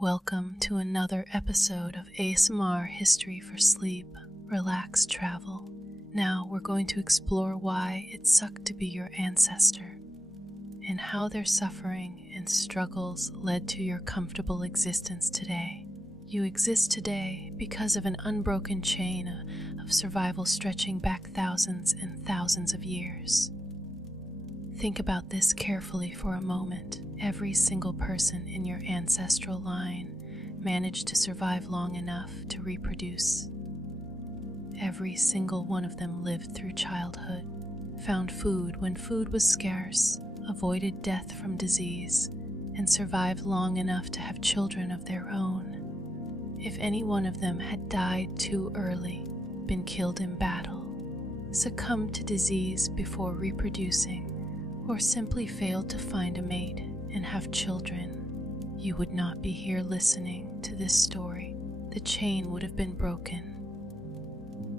Welcome to another episode of ASMR History for Sleep, Relax, Travel. Now we're going to explore why it sucked to be your ancestor and how their suffering and struggles led to your comfortable existence today. You exist today because of an unbroken chain of survival stretching back thousands and thousands of years. Think about this carefully for a moment. Every single person in your ancestral line managed to survive long enough to reproduce. Every single one of them lived through childhood, found food when food was scarce, avoided death from disease, and survived long enough to have children of their own. If any one of them had died too early, been killed in battle, succumbed to disease before reproducing, or simply failed to find a mate and have children, you would not be here listening to this story. The chain would have been broken.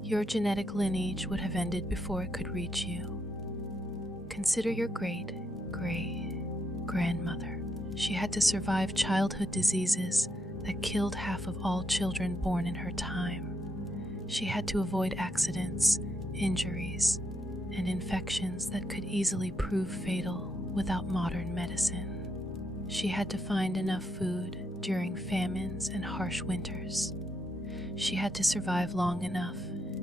Your genetic lineage would have ended before it could reach you. Consider your great-great-grandmother. She had to survive childhood diseases that killed half of all children born in her time. She had to avoid accidents, injuries, and infections that could easily prove fatal without modern medicine. She had to find enough food during famines and harsh winters. She had to survive long enough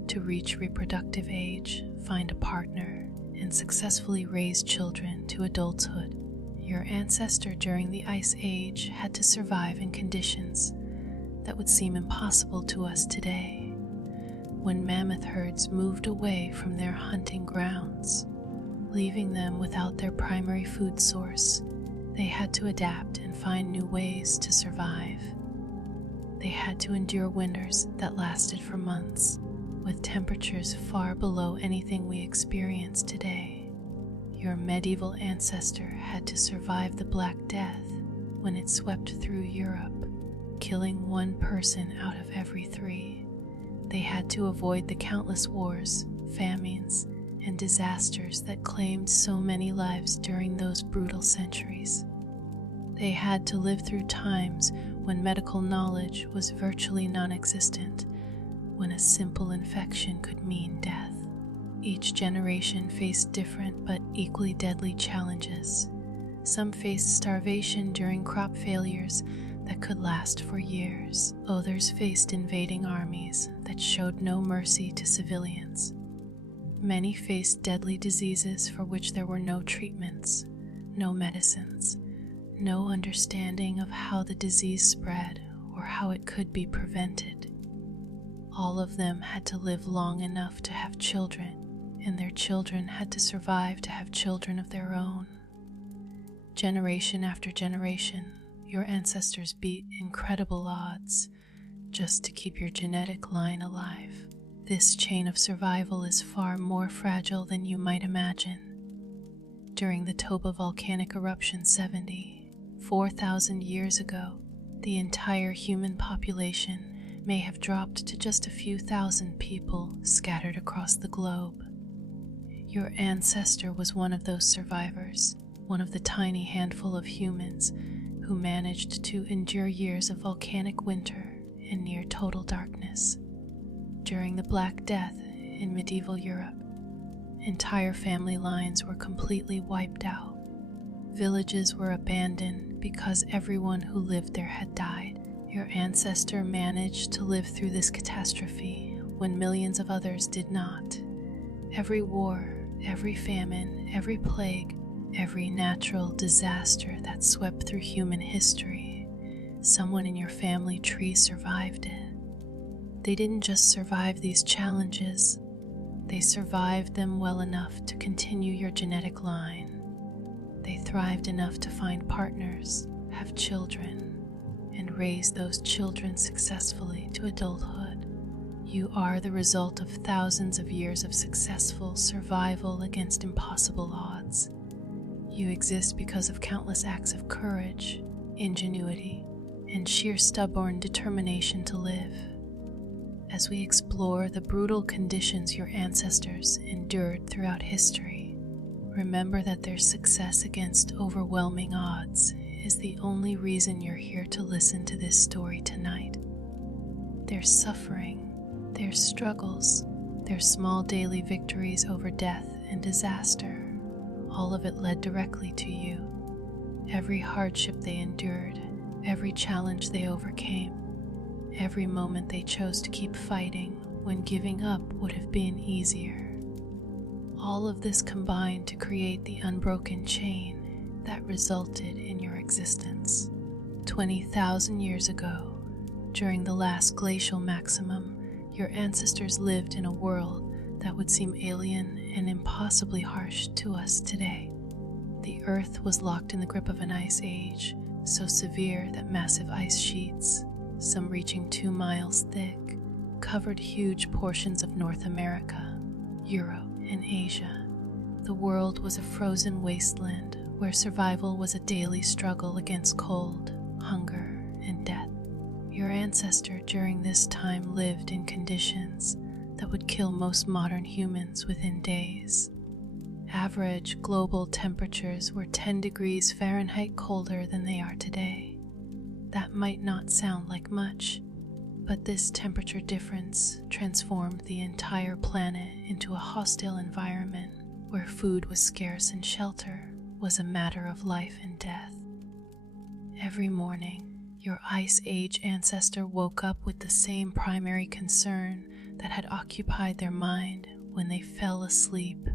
to reach reproductive age, find a partner, and successfully raise children to adulthood. Your ancestor during the Ice Age had to survive in conditions that would seem impossible to us today. When mammoth herds moved away from their hunting grounds, leaving them without their primary food source, they had to adapt and find new ways to survive. They had to endure winters that lasted for months, with temperatures far below anything we experience today. Your medieval ancestor had to survive the Black Death when it swept through Europe, killing one person out of every 3. They had to avoid the countless wars, famines, and disasters that claimed so many lives during those brutal centuries. They had to live through times when medical knowledge was virtually non-existent, when a simple infection could mean death. Each generation faced different but equally deadly challenges. Some faced starvation during crop failures that could last for years. Others faced invading armies that showed no mercy to civilians. Many faced deadly diseases for which there were no treatments, no medicines, no understanding of how the disease spread or how it could be prevented. All of them had to live long enough to have children, and their children had to survive to have children of their own. Generation after generation, your ancestors beat incredible odds just to keep your genetic line alive. This chain of survival is far more fragile than you might imagine. During the Toba volcanic eruption 4,000 years ago, the entire human population may have dropped to just a few thousand people scattered across the globe. Your ancestor was one of those survivors, one of the tiny handful of humans who managed to endure years of volcanic winter and near total darkness. During the Black Death in medieval Europe, entire family lines were completely wiped out. Villages were abandoned because everyone who lived there had died. Your ancestor managed to live through this catastrophe when millions of others did not. Every war, every famine, every plague, every natural disaster that swept through human history, someone in your family tree survived it. They didn't just survive these challenges, they survived them well enough to continue your genetic line. They thrived enough to find partners, have children, and raise those children successfully to adulthood. You are the result of thousands of years of successful survival against impossible odds. You exist because of countless acts of courage, ingenuity, and sheer stubborn determination to live. As we explore the brutal conditions your ancestors endured throughout history, remember that their success against overwhelming odds is the only reason you're here to listen to this story tonight. Their suffering, their struggles, their small daily victories over death and disaster, all of it led directly to you. Every hardship they endured, every challenge they overcame, every moment they chose to keep fighting when giving up would have been easier. All of this combined to create the unbroken chain that resulted in your existence. 20,000 years ago, during the last glacial maximum, your ancestors lived in a world that would seem alien and impossibly harsh to us today. The Earth was locked in the grip of an ice age, so severe that massive ice sheets, some reaching 2 miles thick, covered huge portions of North America, Europe, and Asia. The world was a frozen wasteland where survival was a daily struggle against cold, hunger, and death. Your ancestor during this time lived in conditions that would kill most modern humans within days. Average global temperatures were 10 degrees Fahrenheit colder than they are today. That might not sound like much, but this temperature difference transformed the entire planet into a hostile environment where food was scarce and shelter was a matter of life and death. Every morning, your Ice Age ancestor woke up with the same primary concern that had occupied their mind when they fell asleep,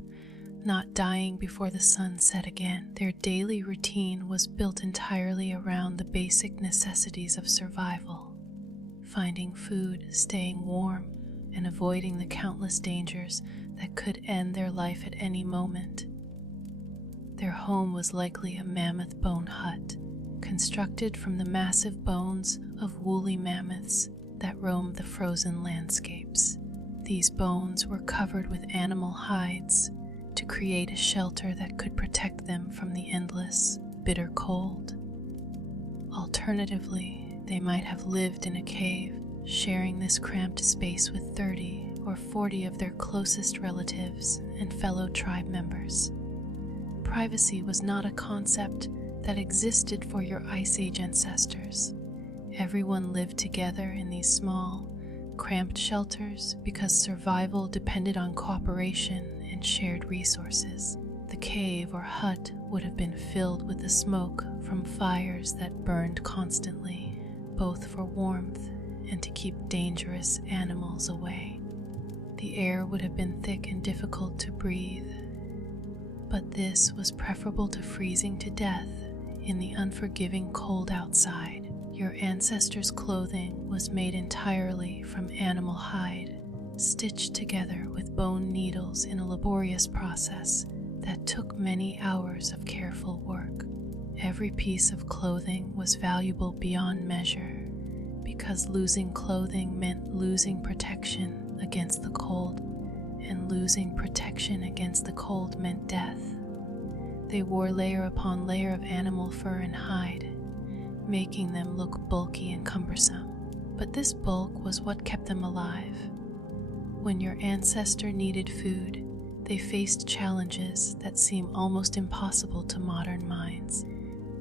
not dying before the sun set again. Their daily routine was built entirely around the basic necessities of survival: finding food, staying warm, and avoiding the countless dangers that could end their life at any moment. Their home was likely a mammoth bone hut, constructed from the massive bones of woolly mammoths that roamed the frozen landscapes. These bones were covered with animal hides to create a shelter that could protect them from the endless, bitter cold. Alternatively, they might have lived in a cave, sharing this cramped space with 30 or 40 of their closest relatives and fellow tribe members. Privacy was not a concept that existed for your Ice Age ancestors. Everyone lived together in these small, cramped shelters because survival depended on cooperation and shared resources. The cave or hut would have been filled with the smoke from fires that burned constantly, both for warmth and to keep dangerous animals away. The air would have been thick and difficult to breathe, but this was preferable to freezing to death in the unforgiving cold outside. Your ancestors' clothing was made entirely from animal hide, stitched together with bone needles in a laborious process that took many hours of careful work. Every piece of clothing was valuable beyond measure, because losing clothing meant losing protection against the cold, and losing protection against the cold meant death. They wore layer upon layer of animal fur and hide, making them look bulky and cumbersome. But this bulk was what kept them alive. When your ancestor needed food, they faced challenges that seem almost impossible to modern minds.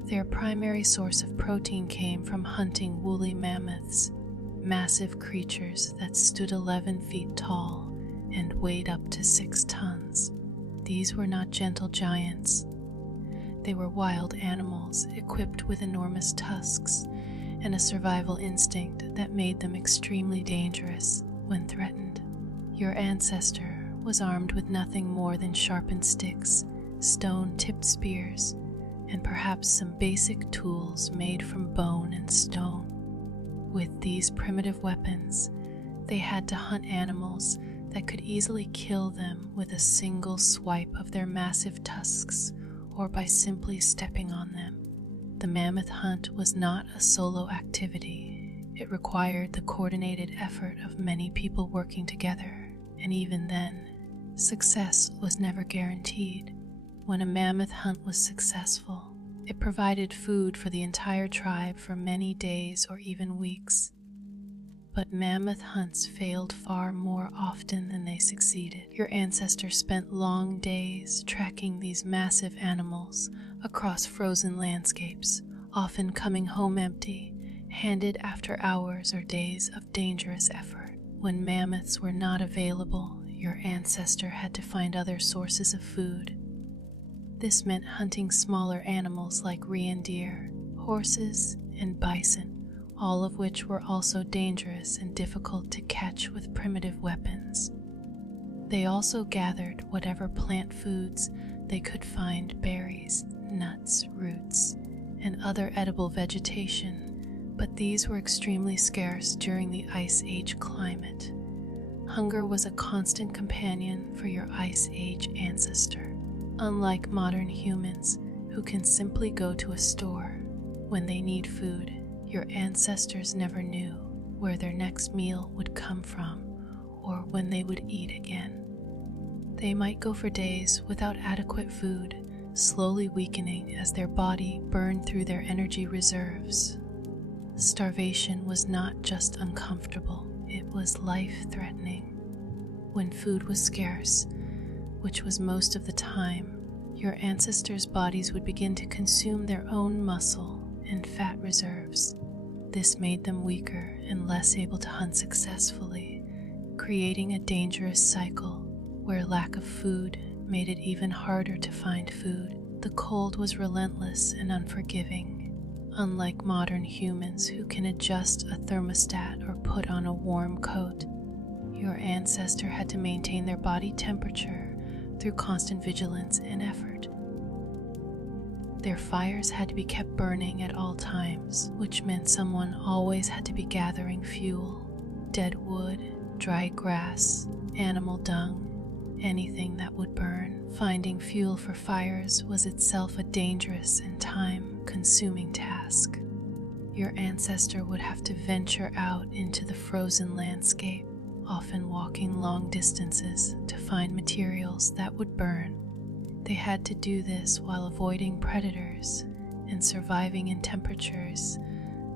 Their primary source of protein came from hunting woolly mammoths, massive creatures that stood 11 feet tall and weighed up to 6 tons. These were not gentle giants. They were wild animals equipped with enormous tusks and a survival instinct that made them extremely dangerous when threatened. Your ancestor was armed with nothing more than sharpened sticks, stone-tipped spears, and perhaps some basic tools made from bone and stone. With these primitive weapons, they had to hunt animals that could easily kill them with a single swipe of their massive tusks or by simply stepping on them. The mammoth hunt was not a solo activity. It required the coordinated effort of many people working together, and even then, success was never guaranteed. When a mammoth hunt was successful, it provided food for the entire tribe for many days or even weeks. But mammoth hunts failed far more often than they succeeded. Your ancestors spent long days tracking these massive animals across frozen landscapes, often coming home empty, handed after hours or days of dangerous effort. When mammoths were not available, your ancestor had to find other sources of food. This meant hunting smaller animals like reindeer, horses, and bison, all of which were also dangerous and difficult to catch with primitive weapons. They also gathered whatever plant foods they could find: berries, nuts, roots, and other edible vegetation, but these were extremely scarce during the Ice Age climate. Hunger was a constant companion for your Ice Age ancestor. Unlike modern humans, who can simply go to a store when they need food, your ancestors never knew where their next meal would come from or when they would eat again. They might go for days without adequate food, slowly weakening as their body burned through their energy reserves. Starvation was not just uncomfortable, it was life-threatening. When food was scarce, which was most of the time, your ancestors' bodies would begin to consume their own muscle and fat reserves. This made them weaker and less able to hunt successfully, creating a dangerous cycle where lack of food made it even harder to find food. The cold was relentless and unforgiving. Unlike modern humans who can adjust a thermostat or put on a warm coat, your ancestor had to maintain their body temperature through constant vigilance and effort. Their fires had to be kept burning at all times, which meant someone always had to be gathering fuel, dead wood, dry grass, animal dung, anything that would burn. Finding fuel for fires was itself a dangerous and time-consuming task. Your ancestor would have to venture out into the frozen landscape, often walking long distances to find materials that would burn. They had to do this while avoiding predators and surviving in temperatures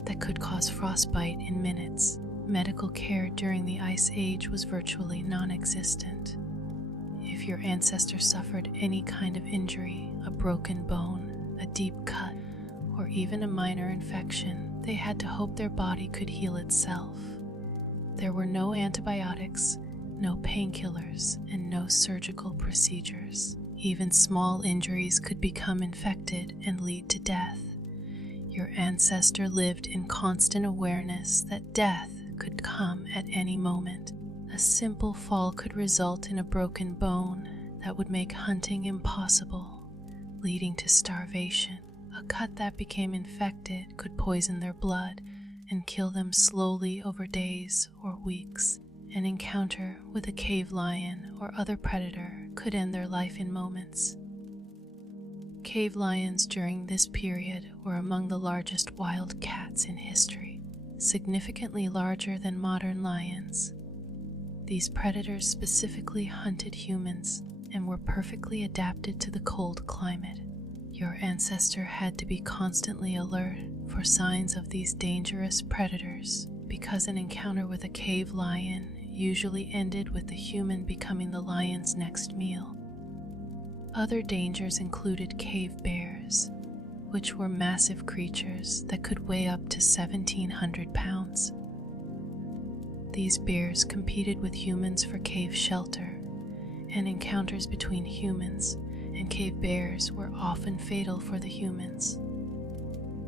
that could cause frostbite in minutes. Medical care during the Ice Age was virtually non-existent. If your ancestor suffered any kind of injury, a broken bone, a deep cut, or even a minor infection, they had to hope their body could heal itself. There were no antibiotics, no painkillers, and no surgical procedures. Even small injuries could become infected and lead to death. Your ancestor lived in constant awareness that death could come at any moment. A simple fall could result in a broken bone that would make hunting impossible, leading to starvation. A cut that became infected could poison their blood and kill them slowly over days or weeks. An encounter with a cave lion or other predator could end their life in moments. Cave lions during this period were among the largest wild cats in history, significantly larger than modern lions. These predators specifically hunted humans and were perfectly adapted to the cold climate. Your ancestor had to be constantly alert for signs of these dangerous predators, because an encounter with a cave lion usually ended with the human becoming the lion's next meal. Other dangers included cave bears, which were massive creatures that could weigh up to 1,700 pounds. These bears competed with humans for cave shelter, and encounters between humans and cave bears were often fatal for the humans.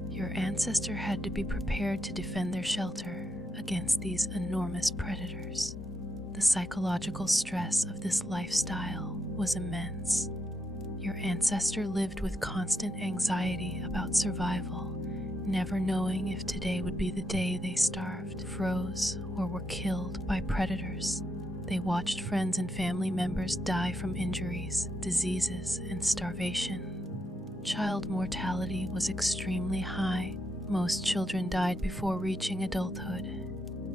Your ancestor had to be prepared to defend their shelter against these enormous predators. The psychological stress of this lifestyle was immense. Your ancestor lived with constant anxiety about survival, never knowing if today would be the day they starved, froze, or were killed by predators. They watched friends and family members die from injuries, diseases, and starvation. Child mortality was extremely high. Most children died before reaching adulthood.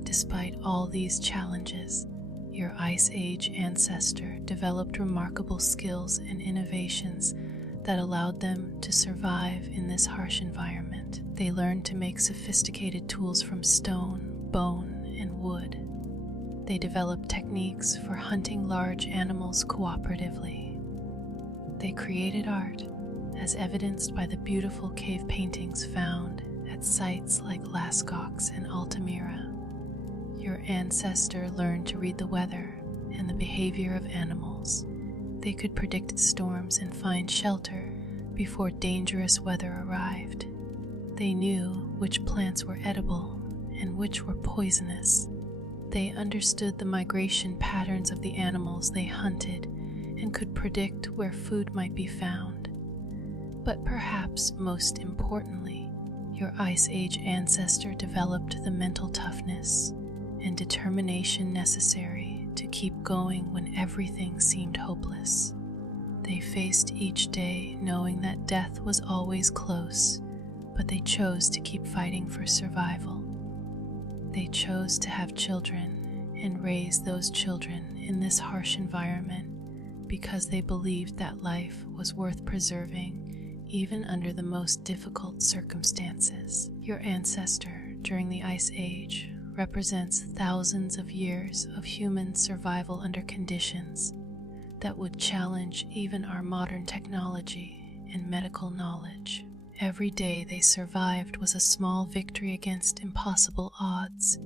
Despite all these challenges, your Ice Age ancestor developed remarkable skills and innovations that allowed them to survive in this harsh environment. They learned to make sophisticated tools from stone, bone, and wood. They developed techniques for hunting large animals cooperatively. They created art, as evidenced by the beautiful cave paintings found at sites like Lascaux and Altamira. Your ancestor learned to read the weather and the behavior of animals. They could predict storms and find shelter before dangerous weather arrived. They knew which plants were edible and which were poisonous. They understood the migration patterns of the animals they hunted and could predict where food might be found. But perhaps most importantly, your Ice Age ancestor developed the mental toughness and determination necessary to keep going when everything seemed hopeless. They faced each day knowing that death was always close, but they chose to keep fighting for survival. They chose to have children and raise those children in this harsh environment because they believed that life was worth preserving even under the most difficult circumstances. Your ancestor during the Ice Age represents thousands of years of human survival under conditions that would challenge even our modern technology and medical knowledge. Every day they survived was a small victory against impossible odds.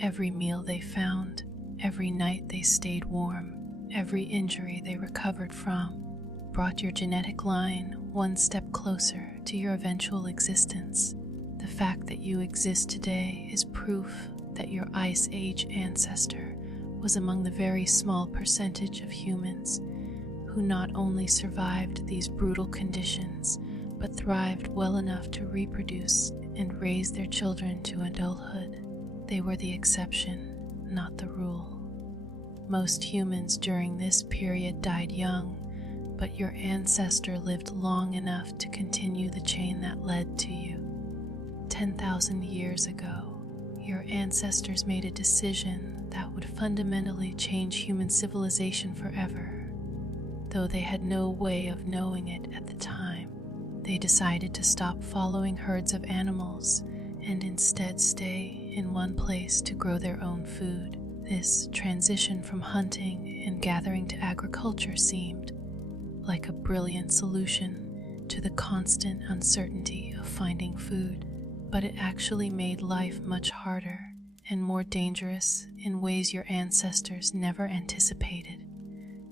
Every meal they found, every night they stayed warm, every injury they recovered from, brought your genetic line one step closer to your eventual existence. The fact that you exist today is proof that your Ice Age ancestor was among the very small percentage of humans who not only survived these brutal conditions, but thrived well enough to reproduce and raise their children to adulthood. They were the exception, not the rule. Most humans during this period died young, but your ancestor lived long enough to continue the chain that led to you. 10,000 years ago, your ancestors made a decision that would fundamentally change human civilization forever. Though they had no way of knowing it at the time, they decided to stop following herds of animals and instead stay in one place to grow their own food. This transition from hunting and gathering to agriculture seemed like a brilliant solution to the constant uncertainty of finding food, but it actually made life much harder and more dangerous in ways your ancestors never anticipated.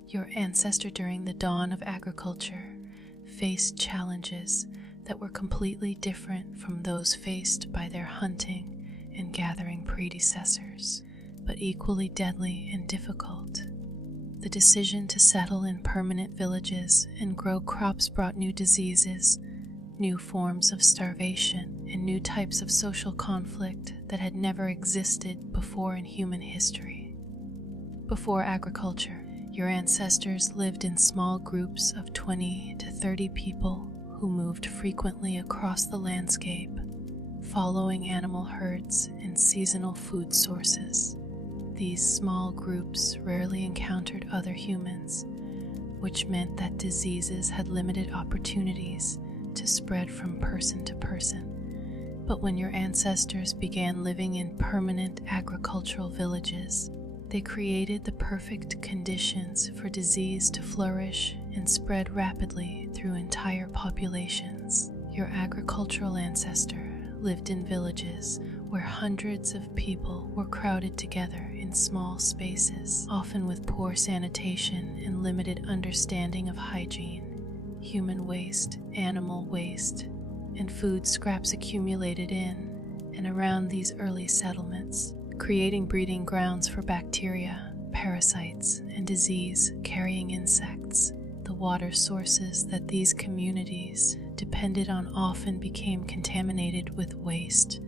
Your ancestor during the dawn of agriculture faced challenges that were completely different from those faced by their hunting and gathering predecessors, but equally deadly and difficult. The decision to settle in permanent villages and grow crops brought new diseases, new forms of starvation, and new types of social conflict that had never existed before in human history. Before agriculture, your ancestors lived in small groups of 20 to 30 people who moved frequently across the landscape, following animal herds and seasonal food sources. These small groups rarely encountered other humans, which meant that diseases had limited opportunities to spread from person to person. But when your ancestors began living in permanent agricultural villages, they created the perfect conditions for disease to flourish and spread rapidly through entire populations. Your agricultural ancestor lived in villages where hundreds of people were crowded together in small spaces, often with poor sanitation and limited understanding of hygiene. Human waste, animal waste, and food scraps accumulated in and around these early settlements, creating breeding grounds for bacteria, parasites, and disease-carrying insects. The water sources that these communities depended on often became contaminated with waste,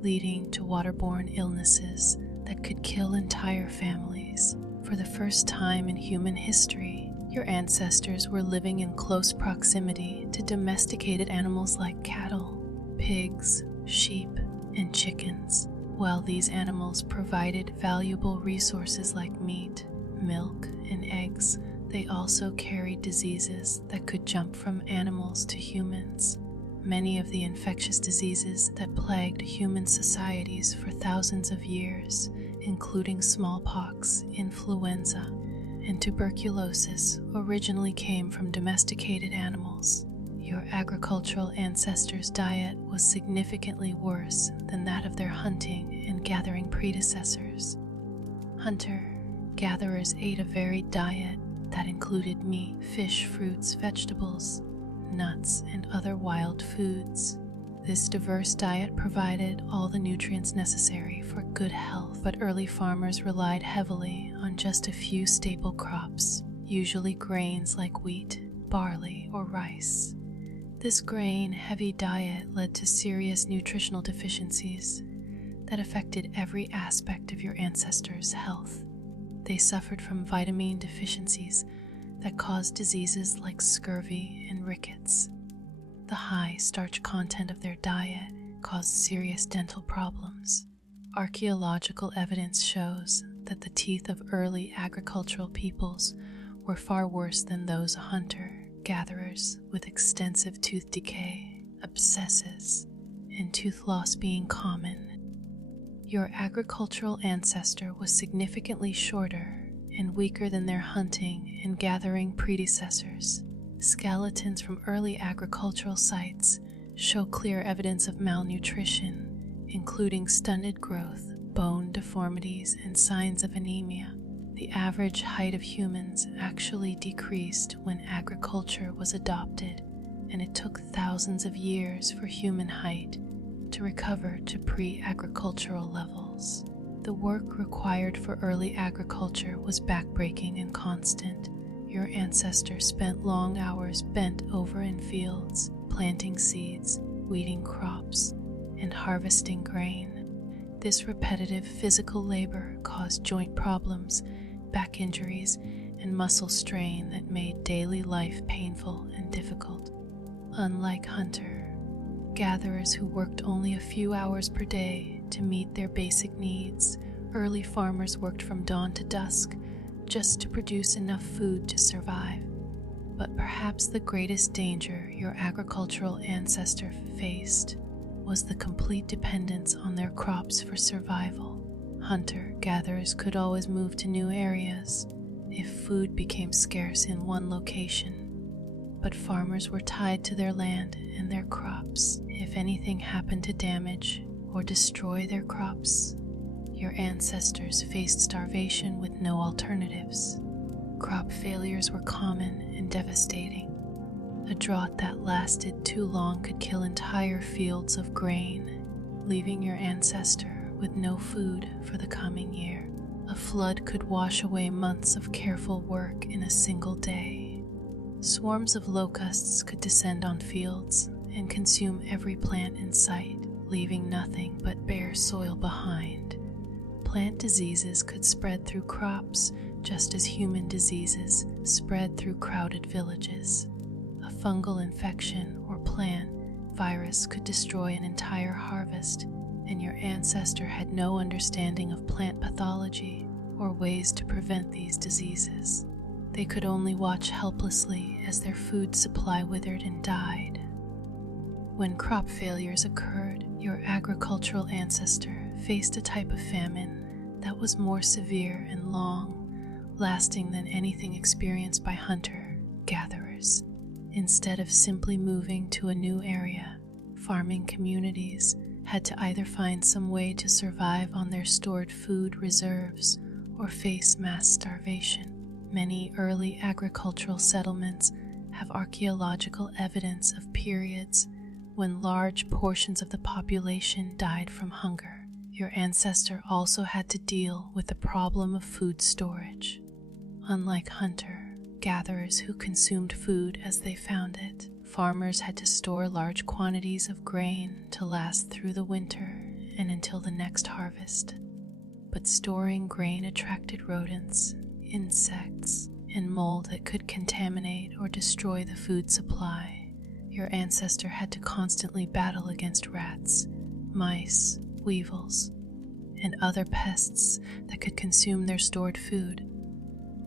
leading to waterborne illnesses that could kill entire families. For the first time in human history, your ancestors were living in close proximity to domesticated animals like cattle, pigs, sheep, and chickens. While these animals provided valuable resources like meat, milk, and eggs, they also carried diseases that could jump from animals to humans. Many of the infectious diseases that plagued human societies for thousands of years, including smallpox, influenza, and tuberculosis, originally came from domesticated animals. Your agricultural ancestors' diet was significantly worse than that of their hunting and gathering predecessors. Hunter-gatherers ate a varied diet that included meat, fish, fruits, vegetables, nuts, and other wild foods. This diverse diet provided all the nutrients necessary for good health, but early farmers relied heavily on just a few staple crops, usually grains like wheat, barley, or rice. This grain-heavy diet led to serious nutritional deficiencies that affected every aspect of your ancestors' health. They suffered from vitamin deficiencies that caused diseases like scurvy and rickets. The high starch content of their diet caused serious dental problems. Archaeological evidence shows that the teeth of early agricultural peoples were far worse than those of hunter-gatherers, with extensive tooth decay, abscesses, and tooth loss being common. Your agricultural ancestor was significantly shorter and weaker than their hunting and gathering predecessors. Skeletons from early agricultural sites show clear evidence of malnutrition, including stunted growth, bone deformities, and signs of anemia. The average height of humans actually decreased when agriculture was adopted, and it took thousands of years for human height to recover to pre-agricultural levels. The work required for early agriculture was backbreaking and constant. Your ancestors spent long hours bent over in fields, planting seeds, weeding crops, and harvesting grain. This repetitive physical labor caused joint problems, back injuries, and muscle strain that made daily life painful and difficult. Unlike hunter-gatherers who worked only a few hours per day to meet their basic needs, early farmers worked from dawn to dusk just to produce enough food to survive. But perhaps the greatest danger your agricultural ancestor faced was the complete dependence on their crops for survival. Hunter-gatherers could always move to new areas if food became scarce in one location, but farmers were tied to their land and their crops. If anything happened to damage or destroy their crops, your ancestors faced starvation with no alternatives. Crop failures were common and devastating. A drought that lasted too long could kill entire fields of grain, leaving your ancestor with no food for the coming year. A flood could wash away months of careful work in a single day. Swarms of locusts could descend on fields and consume every plant in sight, leaving nothing but bare soil behind. Plant diseases could spread through crops just as human diseases spread through crowded villages. A fungal infection or plant virus could destroy an entire harvest, and your ancestor had no understanding of plant pathology or ways to prevent these diseases. They could only watch helplessly as their food supply withered and died. When crop failures occurred, your agricultural ancestor faced a type of famine that was more severe and long-lasting than anything experienced by hunter-gatherers. Instead of simply moving to a new area, farming communities had to either find some way to survive on their stored food reserves or face mass starvation. Many early agricultural settlements have archaeological evidence of periods when large portions of the population died from hunger. Your ancestor also had to deal with the problem of food storage. Unlike hunter-gatherers who consumed food as they found it, farmers had to store large quantities of grain to last through the winter and until the next harvest. But storing grain attracted rodents, insects, and mold that could contaminate or destroy the food supply. Your ancestor had to constantly battle against rats, mice, weevils, and other pests that could consume their stored food.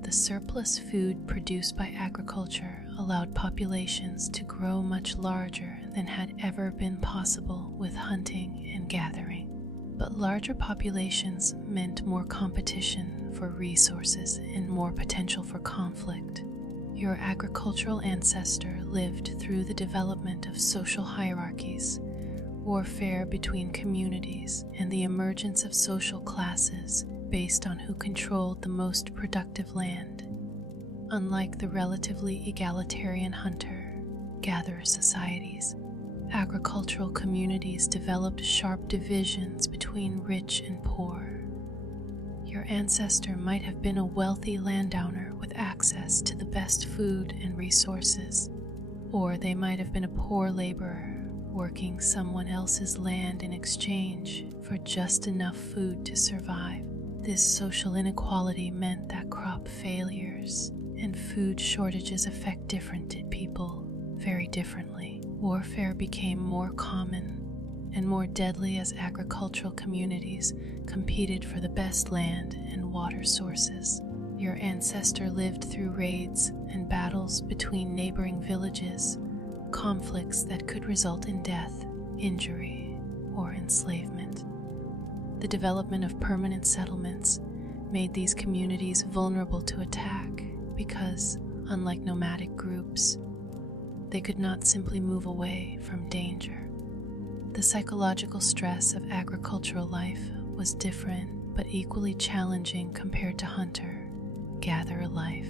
The surplus food produced by agriculture allowed populations to grow much larger than had ever been possible with hunting and gathering. But larger populations meant more competition for resources and more potential for conflict. Your agricultural ancestor lived through the development of social hierarchies, warfare between communities, and the emergence of social classes based on who controlled the most productive land. Unlike the relatively egalitarian hunter-gatherer societies, agricultural communities developed sharp divisions between rich and poor. Your ancestor might have been a wealthy landowner with access to the best food and resources, or they might have been a poor laborer working someone else's land in exchange for just enough food to survive. This social inequality meant that crop failures and food shortages affect different people very differently. Warfare became more common and more deadly as agricultural communities competed for the best land and water sources. Your ancestor lived through raids and battles between neighboring villages, conflicts that could result in death, injury, or enslavement. The development of permanent settlements made these communities vulnerable to attack because, unlike nomadic groups, they could not simply move away from danger. The psychological stress of agricultural life was different but equally challenging compared to hunter-gatherer life.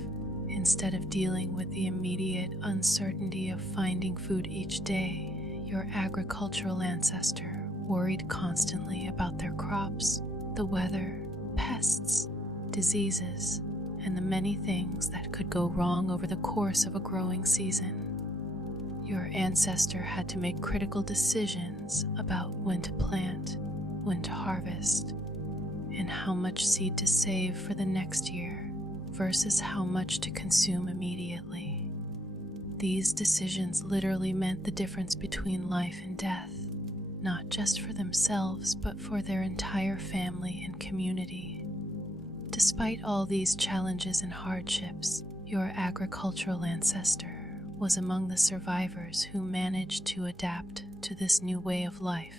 Instead of dealing with the immediate uncertainty of finding food each day, your agricultural ancestor worried constantly about their crops, the weather, pests, diseases, and the many things that could go wrong over the course of a growing season. Your ancestor had to make critical decisions about when to plant, when to harvest, and how much seed to save for the next year versus how much to consume immediately. These decisions literally meant the difference between life and death, not just for themselves, but for their entire family and community. Despite all these challenges and hardships, your agricultural ancestor was among the survivors who managed to adapt to this new way of life.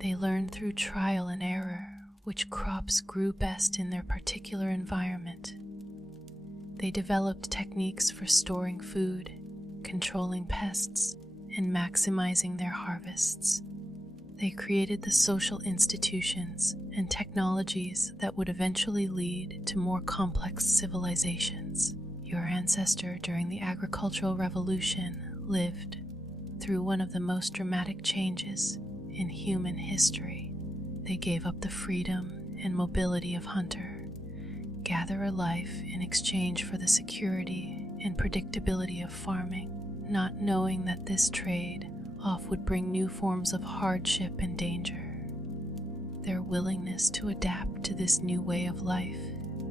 They learned through trial and error which crops grew best in their particular environment. They developed techniques for storing food, controlling pests, and maximizing their harvests. They created the social institutions and technologies that would eventually lead to more complex civilizations. Your ancestor during the agricultural revolution lived through one of the most dramatic changes in human history. They gave up the freedom and mobility of hunter-gatherer life in exchange for the security and predictability of farming, not knowing that this trade-off would bring new forms of hardship and danger. Their willingness to adapt to this new way of life,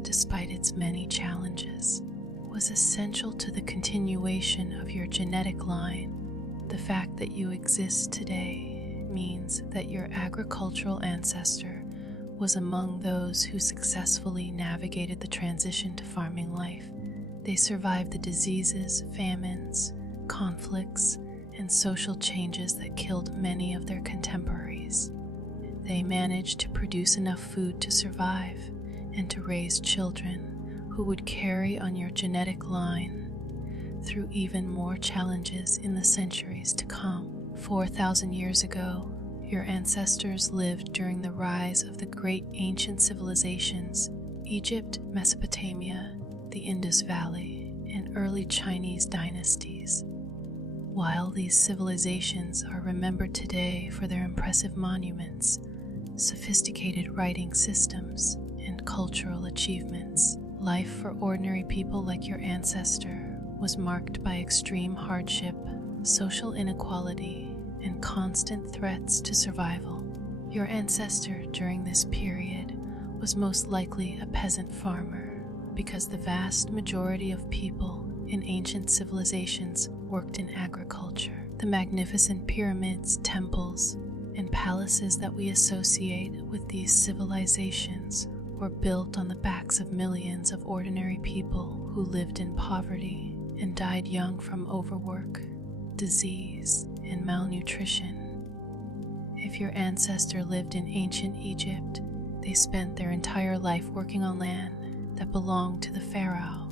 despite its many challenges, was essential to the continuation of your genetic line. The fact that you exist today means that your agricultural ancestor was among those who successfully navigated the transition to farming life. They survived the diseases, famines, conflicts, and social changes that killed many of their contemporaries. They managed to produce enough food to survive and to raise children who would carry on your genetic line through even more challenges in the centuries to come. 4,000 years ago, your ancestors lived during the rise of the great ancient civilizations, Egypt, Mesopotamia, the Indus Valley, and early Chinese dynasties. While these civilizations are remembered today for their impressive monuments, sophisticated writing systems, and cultural achievements, life for ordinary people like your ancestor was marked by extreme hardship, social inequality, and constant threats to survival. Your ancestor during this period was most likely a peasant farmer because the vast majority of people in ancient civilizations worked in agriculture. The magnificent pyramids, temples, and palaces that we associate with these civilizations were built on the backs of millions of ordinary people who lived in poverty and died young from overwork, disease, and malnutrition. If your ancestor lived in ancient Egypt, they spent their entire life working on land that belonged to the pharaoh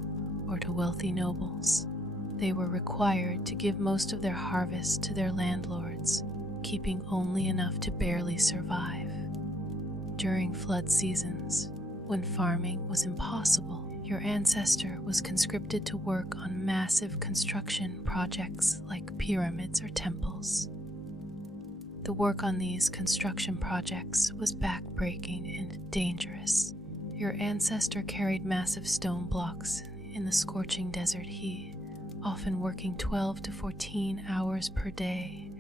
or to wealthy nobles. They were required to give most of their harvest to their landlords, keeping only enough to barely survive. During flood seasons, when farming was impossible, your ancestor was conscripted to work on massive construction projects like pyramids or temples. The work on these construction projects was backbreaking and dangerous. Your ancestor carried massive stone blocks in the scorching desert heat, often working 12 to 14 hours per day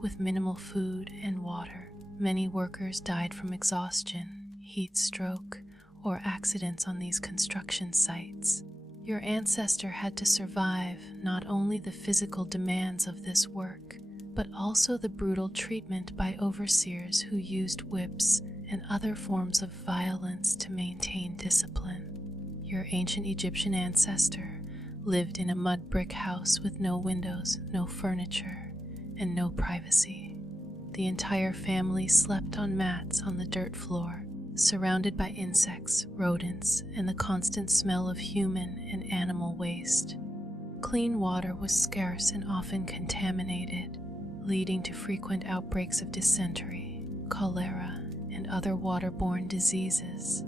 with minimal food and water. Many workers died from exhaustion, heat stroke, or accidents on these construction sites. Your ancestor had to survive not only the physical demands of this work, but also the brutal treatment by overseers who used whips and other forms of violence to maintain discipline. Your ancient Egyptian ancestor lived in a mud brick house with no windows, no furniture, and no privacy. The entire family slept on mats on the dirt floor, surrounded by insects, rodents, and the constant smell of human and animal waste. Clean water was scarce and often contaminated, leading to frequent outbreaks of dysentery, cholera, and other waterborne diseases.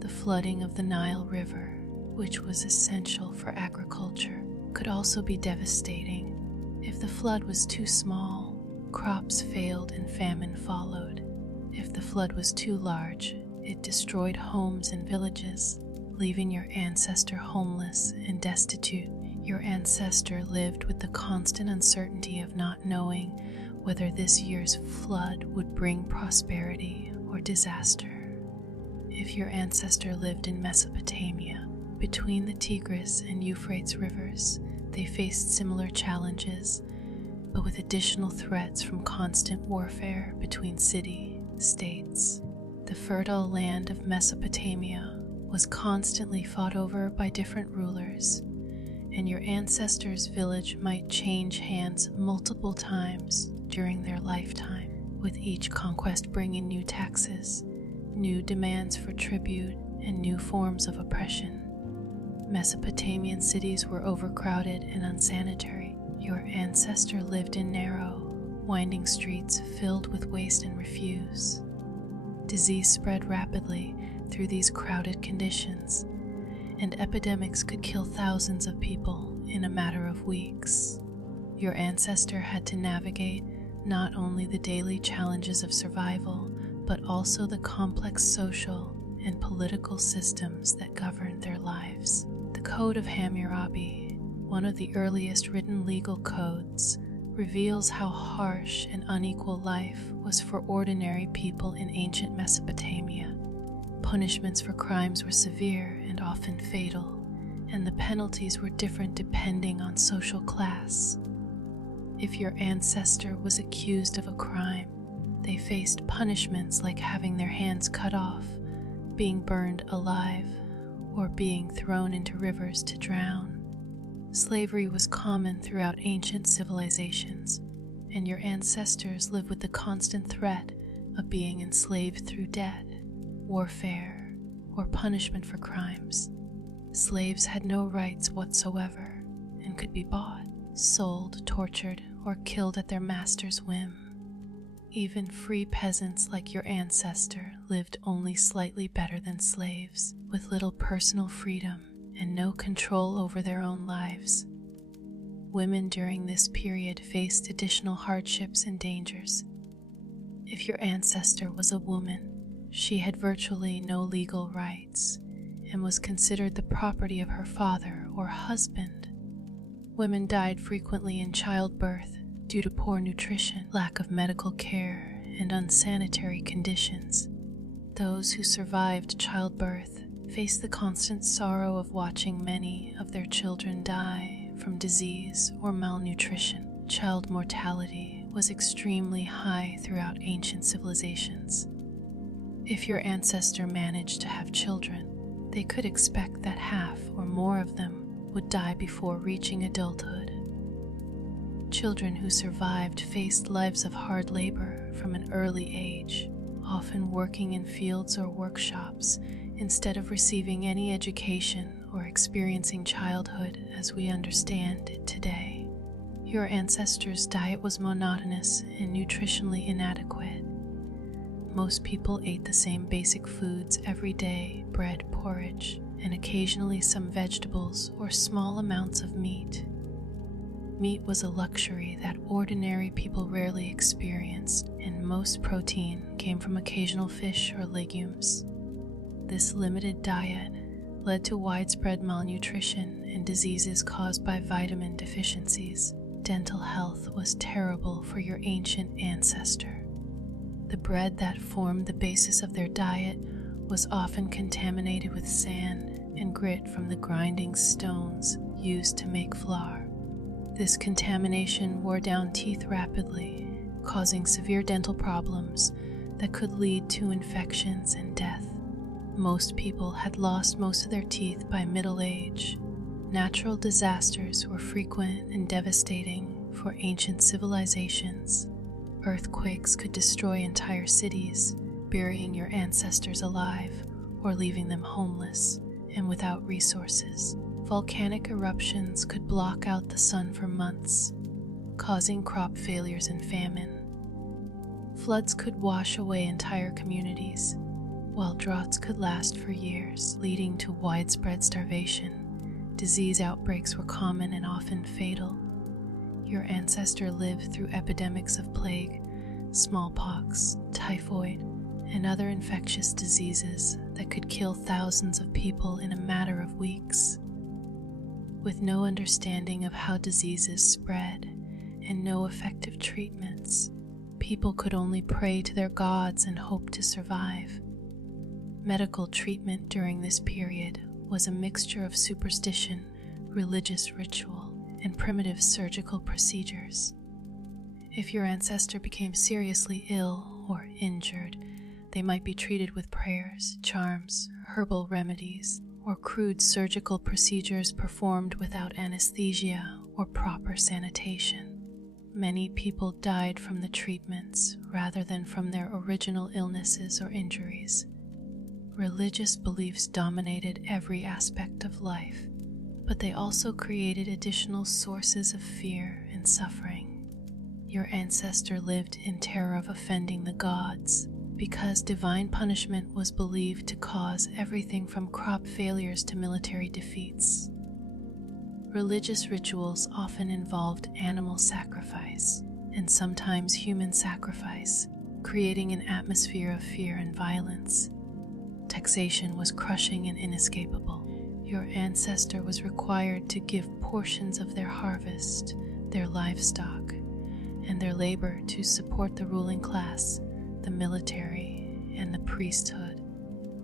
The flooding of the Nile River, which was essential for agriculture, could also be devastating. If the flood was too small, crops failed and famine followed. If the flood was too large, it destroyed homes and villages, leaving your ancestor homeless and destitute. Your ancestor lived with the constant uncertainty of not knowing whether this year's flood would bring prosperity or disaster. If your ancestor lived in Mesopotamia, between the Tigris and Euphrates rivers, they faced similar challenges, but with additional threats from constant warfare between city-states. The fertile land of Mesopotamia was constantly fought over by different rulers, and your ancestor's village might change hands multiple times during their lifetime, with each conquest bringing new taxes, new demands for tribute, and new forms of oppression. Mesopotamian cities were overcrowded and unsanitary. Your ancestor lived in narrow, winding streets filled with waste and refuse. Disease spread rapidly through these crowded conditions, and epidemics could kill thousands of people in a matter of weeks. Your ancestor had to navigate not only the daily challenges of survival, but also the complex social and political systems that governed their lives. The Code of Hammurabi, one of the earliest written legal codes, reveals how harsh and unequal life was for ordinary people in ancient Mesopotamia. Punishments for crimes were severe and often fatal, and the penalties were different depending on social class. If your ancestor was accused of a crime, they faced punishments like having their hands cut off, being burned alive, or being thrown into rivers to drown. Slavery was common throughout ancient civilizations, and your ancestors lived with the constant threat of being enslaved through debt, warfare, or punishment for crimes. Slaves had no rights whatsoever and could be bought, sold, tortured, or killed at their master's whim. Even free peasants like your ancestor lived only slightly better than slaves, with little personal freedom and no control over their own lives. Women during this period faced additional hardships and dangers. If your ancestor was a woman, she had virtually no legal rights and was considered the property of her father or husband. Women died frequently in childbirth due to poor nutrition, lack of medical care, and unsanitary conditions. Those who survived childbirth faced the constant sorrow of watching many of their children die from disease or malnutrition. Child mortality was extremely high throughout ancient civilizations. If your ancestor managed to have children, they could expect that half or more of them would die before reaching adulthood. Children who survived faced lives of hard labor from an early age, often working in fields or workshops instead of receiving any education or experiencing childhood as we understand it today. Your ancestors' diet was monotonous and nutritionally inadequate. Most people ate the same basic foods every day: bread, porridge, and occasionally some vegetables or small amounts of meat. Meat was a luxury that ordinary people rarely experienced, and most protein came from occasional fish or legumes. This limited diet led to widespread malnutrition and diseases caused by vitamin deficiencies. Dental health was terrible for your ancient ancestor. The bread that formed the basis of their diet was often contaminated with sand and grit from the grinding stones used to make flour. This contamination wore down teeth rapidly, causing severe dental problems that could lead to infections and death. Most people had lost most of their teeth by middle age. Natural disasters were frequent and devastating for ancient civilizations. Earthquakes could destroy entire cities, burying your ancestors alive or leaving them homeless and without resources. Volcanic eruptions could block out the sun for months, causing crop failures and famine. Floods could wash away entire communities, while droughts could last for years, leading to widespread starvation. Disease outbreaks were common and often fatal. Your ancestor lived through epidemics of plague, smallpox, typhoid, and other infectious diseases that could kill thousands of people in a matter of weeks. With no understanding of how diseases spread and no effective treatments, people could only pray to their gods and hope to survive. Medical treatment during this period was a mixture of superstition, religious ritual, and primitive surgical procedures. If your ancestor became seriously ill or injured, they might be treated with prayers, charms, herbal remedies, or crude surgical procedures performed without anesthesia or proper sanitation. Many people died from the treatments rather than from their original illnesses or injuries. Religious beliefs dominated every aspect of life, but they also created additional sources of fear and suffering. Your ancestor lived in terror of offending the gods, because divine punishment was believed to cause everything from crop failures to military defeats. Religious rituals often involved animal sacrifice and sometimes human sacrifice, creating an atmosphere of fear and violence. Taxation was crushing and inescapable. Your ancestor was required to give portions of their harvest, their livestock, and their labor to support the ruling class, the military, and the priesthood.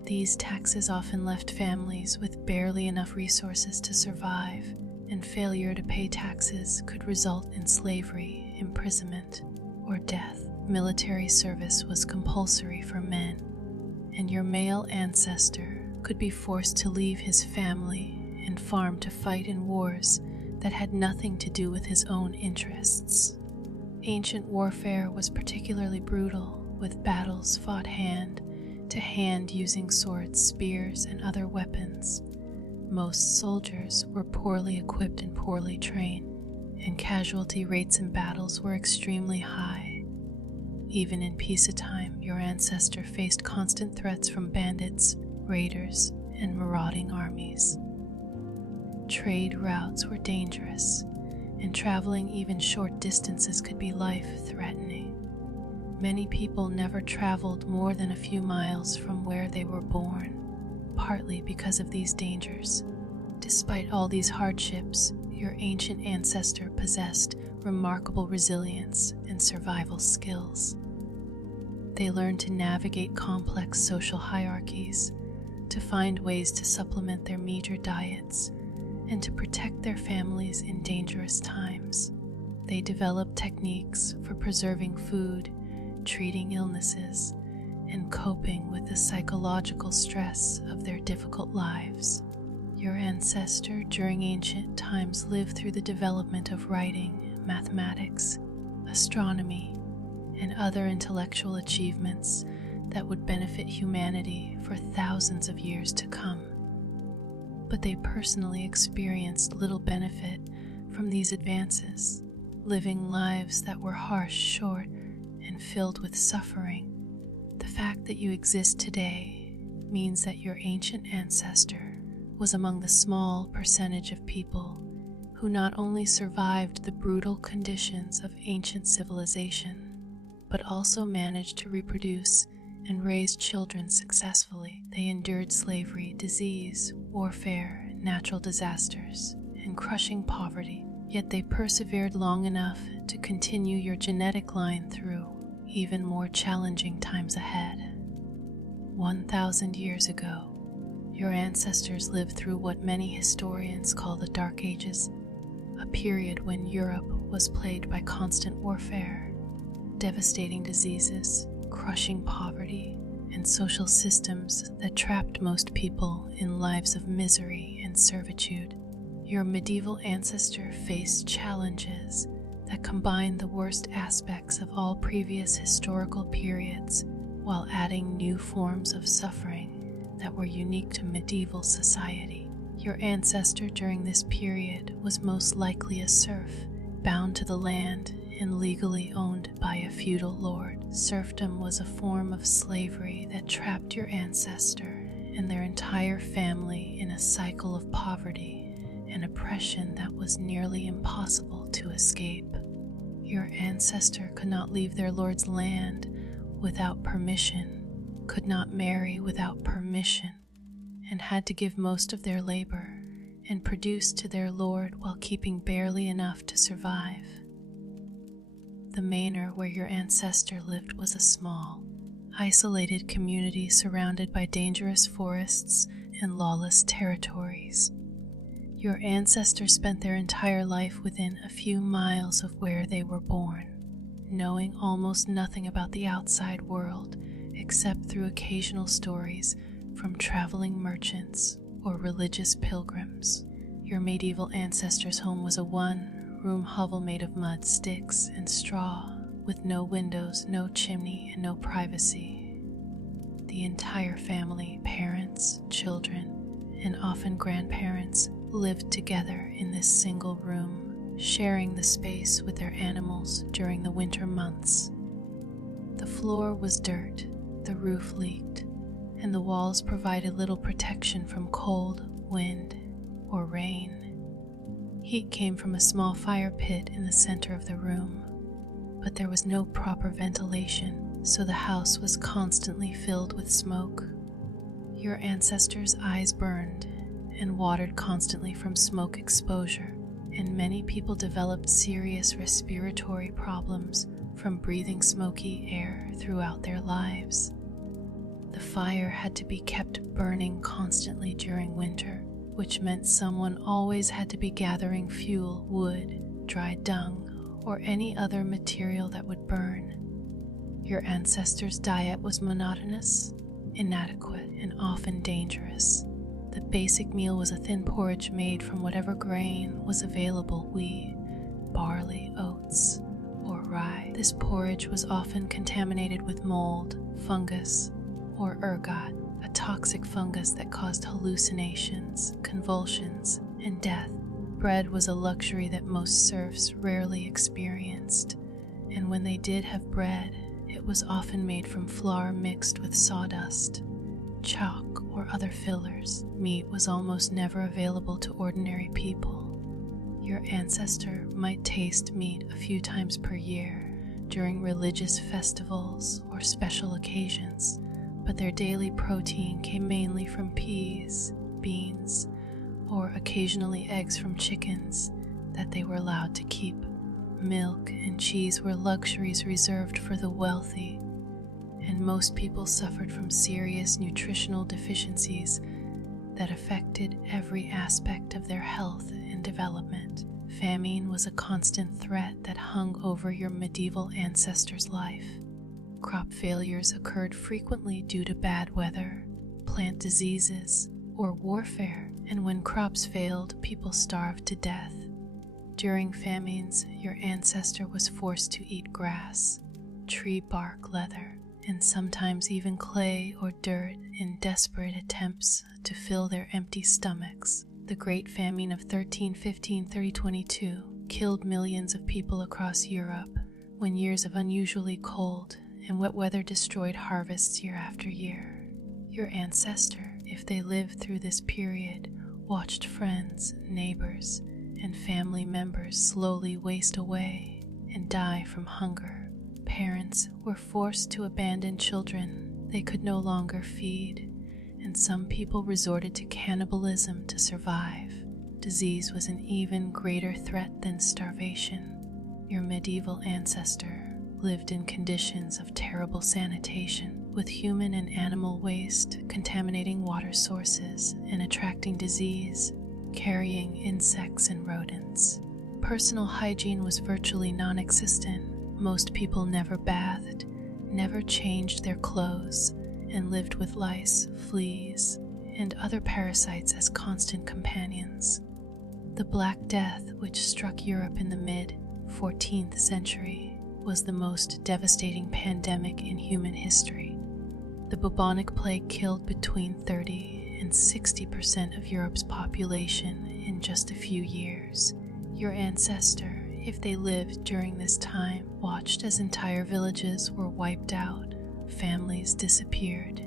These taxes often left families with barely enough resources to survive, and failure to pay taxes could result in slavery, imprisonment, or death. Military service was compulsory for men, and your male ancestor could be forced to leave his family and farm to fight in wars that had nothing to do with his own interests. Ancient warfare was particularly brutal, with battles fought hand to hand using swords, spears, and other weapons. Most soldiers were poorly equipped and poorly trained, and casualty rates in battles were extremely high. Even in peacetime, your ancestor faced constant threats from bandits, raiders, and marauding armies. Trade routes were dangerous, and traveling even short distances could be life-threatening. Many people never traveled more than a few miles from where they were born, partly because of these dangers. Despite all these hardships, your ancient ancestor possessed remarkable resilience and survival skills. They learned to navigate complex social hierarchies, to find ways to supplement their meager diets, and to protect their families in dangerous times. They developed techniques for preserving food, treating illnesses, and coping with the psychological stress of their difficult lives. Your ancestor during ancient times lived through the development of writing, mathematics, astronomy, and other intellectual achievements that would benefit humanity for thousands of years to come. but they personally experienced little benefit from these advances, living lives that were harsh, short, and filled with suffering. The fact that you exist today means that your ancient ancestor was among the small percentage of people who not only survived the brutal conditions of ancient civilization, but also managed to reproduce and raise children successfully. They endured slavery, disease, warfare, natural disasters, and crushing poverty, yet they persevered long enough to continue your genetic line through even more challenging times ahead. 1,000 years ago, your ancestors lived through what many historians call the Dark Ages, a period when Europe was plagued by constant warfare, devastating diseases, crushing poverty, and social systems that trapped most people in lives of misery and servitude. Your medieval ancestor faced challenges that combined the worst aspects of all previous historical periods while adding new forms of suffering that were unique to medieval society. Your ancestor during this period was most likely a serf, bound to the land and legally owned by a feudal lord. Serfdom was a form of slavery that trapped your ancestor and their entire family in a cycle of poverty and oppression that was nearly impossible to escape. Your ancestor could not leave their lord's land without permission, could not marry without permission, and had to give most of their labor and produce to their lord while keeping barely enough to survive. The manor where your ancestor lived was a small, isolated community surrounded by dangerous forests and lawless territories. Your ancestors spent their entire life within a few miles of where they were born, knowing almost nothing about the outside world except through occasional stories from traveling merchants or religious pilgrims. Your medieval ancestor's home was a one-room hovel made of mud, sticks, and straw, with no windows, no chimney, and no privacy. The entire family, parents, children, and often grandparents, lived together in this single room, sharing the space with their animals during the winter months. The floor was dirt, the roof leaked, and the walls provided little protection from cold, wind, or rain. Heat came from a small fire pit in the center of the room, but there was no proper ventilation, so the house was constantly filled with smoke. Your ancestors' eyes burned and watered constantly from smoke exposure, and many people developed serious respiratory problems from breathing smoky air throughout their lives. The fire had to be kept burning constantly during winter, which meant someone always had to be gathering fuel, wood, dried dung, or any other material that would burn. Your ancestors' diet was monotonous, inadequate, and often dangerous. The basic meal was a thin porridge made from whatever grain was available: wheat, barley, oats, or rye. This porridge was often contaminated with mold, fungus, or ergot, a toxic fungus that caused hallucinations, convulsions, and death. Bread was a luxury that most serfs rarely experienced, and when they did have bread, it was often made from flour mixed with sawdust, chalk, or other fillers. Meat was almost never available to ordinary people. Your ancestor might taste meat a few times per year during religious festivals or special occasions, but their daily protein came mainly from peas, beans, or occasionally eggs from chickens that they were allowed to keep. Milk and cheese were luxuries reserved for the wealthy, and most people suffered from serious nutritional deficiencies that affected every aspect of their health and development. Famine was a constant threat that hung over your medieval ancestors' life. Crop failures occurred frequently due to bad weather, plant diseases, or warfare, and when crops failed, people starved to death. During famines, your ancestor was forced to eat grass, tree bark, leather, and sometimes even clay or dirt in desperate attempts to fill their empty stomachs. The Great Famine of 1315-1322 killed millions of people across Europe when years of unusually cold and wet weather destroyed harvests year after year. Your ancestor, if they lived through this period, watched friends, neighbors, and family members slowly waste away and die from hunger. Parents were forced to abandon children they could no longer feed, and some people resorted to cannibalism to survive. Disease was an even greater threat than starvation. Your medieval ancestor lived in conditions of terrible sanitation, with human and animal waste contaminating water sources and attracting disease, carrying insects and rodents. Personal hygiene was virtually non-existent. Most people never bathed, never changed their clothes, and lived with lice, fleas, and other parasites as constant companions. The Black Death, which struck Europe in the mid-14th century, was the most devastating pandemic in human history. The bubonic plague killed between 30 and 60% of Europe's population in just a few years. Your ancestor, if they lived during this time, watched as entire villages were wiped out, families disappeared,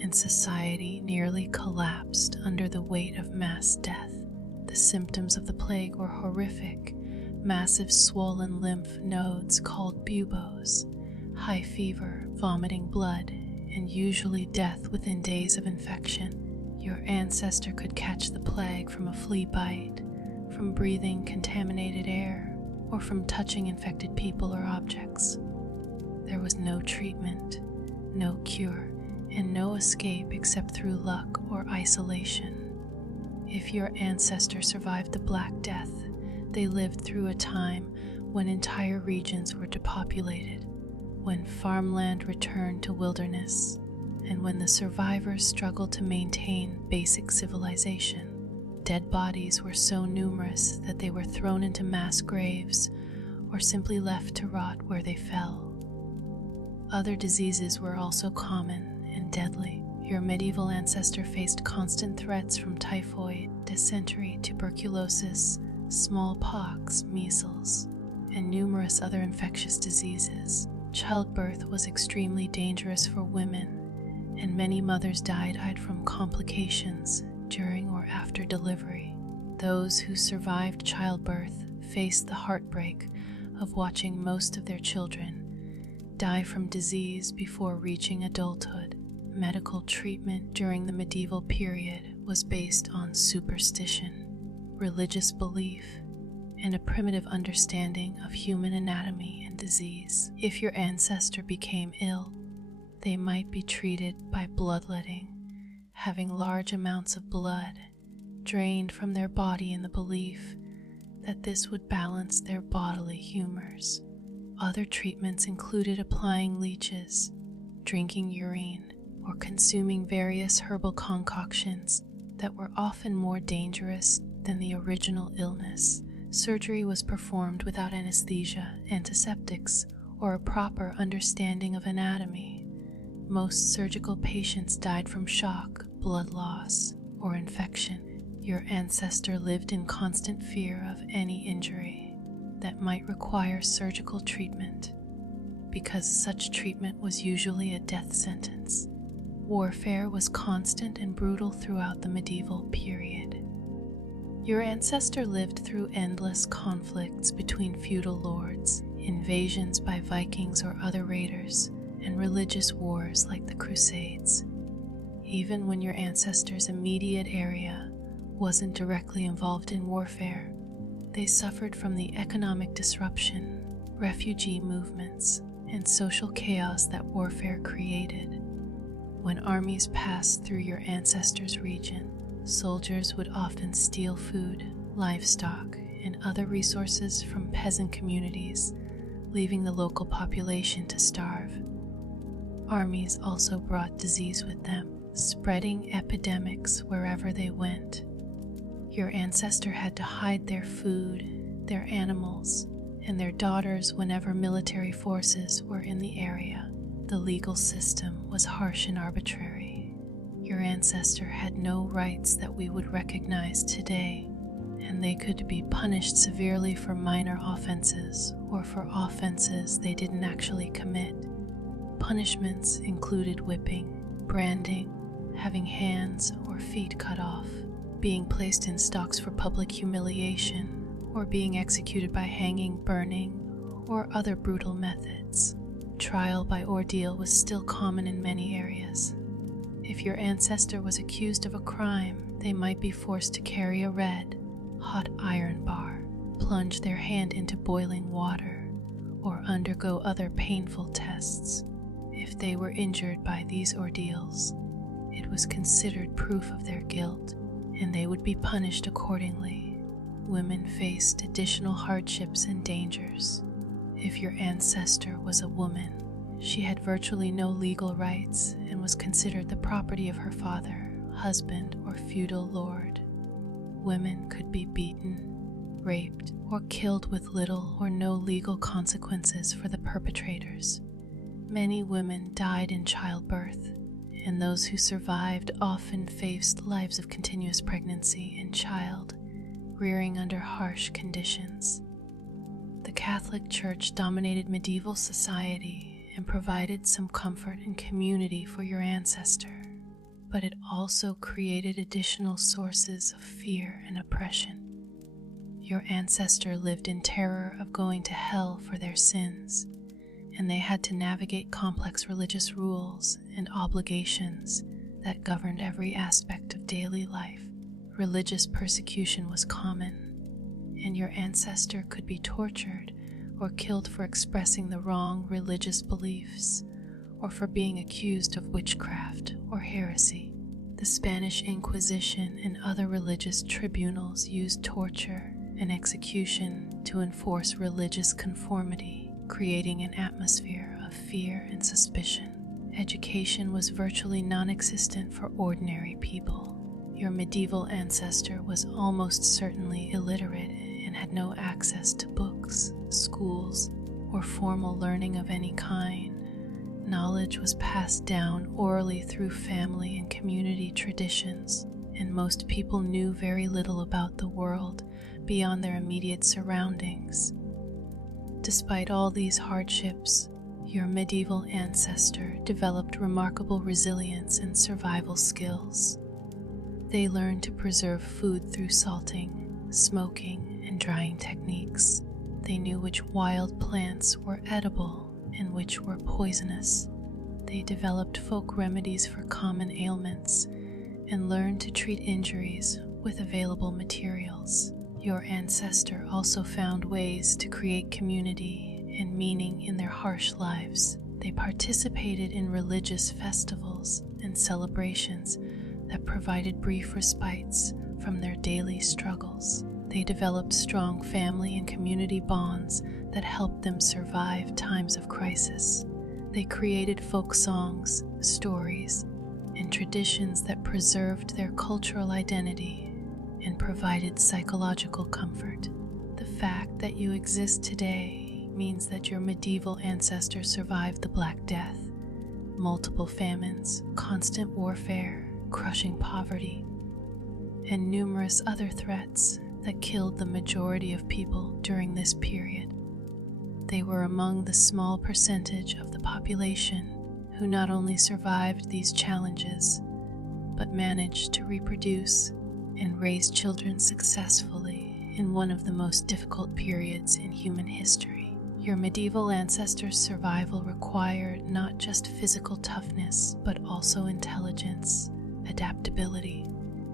and society nearly collapsed under the weight of mass death. The symptoms of the plague were horrific: massive swollen lymph nodes called buboes, high fever, vomiting blood, and usually death within days of infection. Your ancestor could catch the plague from a flea bite, from breathing contaminated air, or from touching infected people or objects. There was no treatment, no cure, and no escape except through luck or isolation. If your ancestor survived the Black Death, they lived through a time when entire regions were depopulated, when farmland returned to wilderness, and when the survivors struggled to maintain basic civilization. Dead bodies were so numerous that they were thrown into mass graves or simply left to rot where they fell. Other diseases were also common and deadly. Your medieval ancestor faced constant threats from typhoid, dysentery, tuberculosis, smallpox, measles, and numerous other infectious diseases. Childbirth was extremely dangerous for women, and many mothers died from complications during or after delivery. Those who survived childbirth faced the heartbreak of watching most of their children die from disease before reaching adulthood. Medical treatment during the medieval period was based on superstition, religious belief, and a primitive understanding of human anatomy and disease. If your ancestor became ill, they might be treated by bloodletting, having large amounts of blood drained from their body in the belief that this would balance their bodily humors. Other treatments included applying leeches, drinking urine, or consuming various herbal concoctions that were often more dangerous than the original illness. Surgery was performed without anesthesia, antiseptics, or a proper understanding of anatomy. Most surgical patients died from shock, blood loss, or infection. Your ancestor lived in constant fear of any injury that might require surgical treatment, because such treatment was usually a death sentence. Warfare was constant and brutal throughout the medieval period. Your ancestor lived through endless conflicts between feudal lords, invasions by Vikings or other raiders, and religious wars like the Crusades. Even when your ancestor's immediate area wasn't directly involved in warfare, they suffered from the economic disruption, refugee movements, and social chaos that warfare created. When armies passed through your ancestor's region, soldiers would often steal food, livestock, and other resources from peasant communities, leaving the local population to starve. Armies also brought disease with them, spreading epidemics wherever they went. Your ancestor had to hide their food, their animals, and their daughters whenever military forces were in the area. The legal system was harsh and arbitrary. Your ancestor had no rights that we would recognize today, and they could be punished severely for minor offenses or for offenses they didn't actually commit. Punishments included whipping, branding, having hands or feet cut off, being placed in stocks for public humiliation, or being executed by hanging, burning, or other brutal methods. Trial by ordeal was still common in many areas. If your ancestor was accused of a crime, they might be forced to carry a red, hot iron bar, plunge their hand into boiling water, or undergo other painful tests. If they were injured by these ordeals, it was considered proof of their guilt, and they would be punished accordingly. Women faced additional hardships and dangers. If your ancestor was a woman, she had virtually no legal rights and was considered the property of her father, husband, or feudal lord. Women could be beaten, raped, or killed with little or no legal consequences for the perpetrators. Many women died in childbirth, and those who survived often faced lives of continuous pregnancy and child rearing under harsh conditions. The Catholic Church dominated medieval society and provided some comfort and community for your ancestor, but it also created additional sources of fear and oppression. Your ancestor lived in terror of going to hell for their sins, and they had to navigate complex religious rules and obligations that governed every aspect of daily life. Religious persecution was common, and your ancestor could be tortured or killed for expressing the wrong religious beliefs or for being accused of witchcraft or heresy. The Spanish Inquisition and other religious tribunals used torture and execution to enforce religious conformity, creating an atmosphere of fear and suspicion. Education was virtually non-existent for ordinary people. Your medieval ancestor was almost certainly illiterate and had no access to books, schools, or formal learning of any kind. Knowledge was passed down orally through family and community traditions, and most people knew very little about the world beyond their immediate surroundings. Despite all these hardships, your medieval ancestor developed remarkable resilience and survival skills. They learned to preserve food through salting, smoking, and drying techniques. They knew which wild plants were edible and which were poisonous. They developed folk remedies for common ailments and learned to treat injuries with available materials. Your ancestor also found ways to create community and meaning in their harsh lives. They participated in religious festivals and celebrations that provided brief respites from their daily struggles. They developed strong family and community bonds that helped them survive times of crisis. They created folk songs, stories, and traditions that preserved their cultural identity and provided psychological comfort. The fact that you exist today means that your medieval ancestors survived the Black Death, multiple famines, constant warfare, crushing poverty, and numerous other threats that killed the majority of people during this period. They were among the small percentage of the population who not only survived these challenges, but managed to reproduce and raise children successfully in one of the most difficult periods in human history. Your medieval ancestors' survival required not just physical toughness, but also intelligence, adaptability,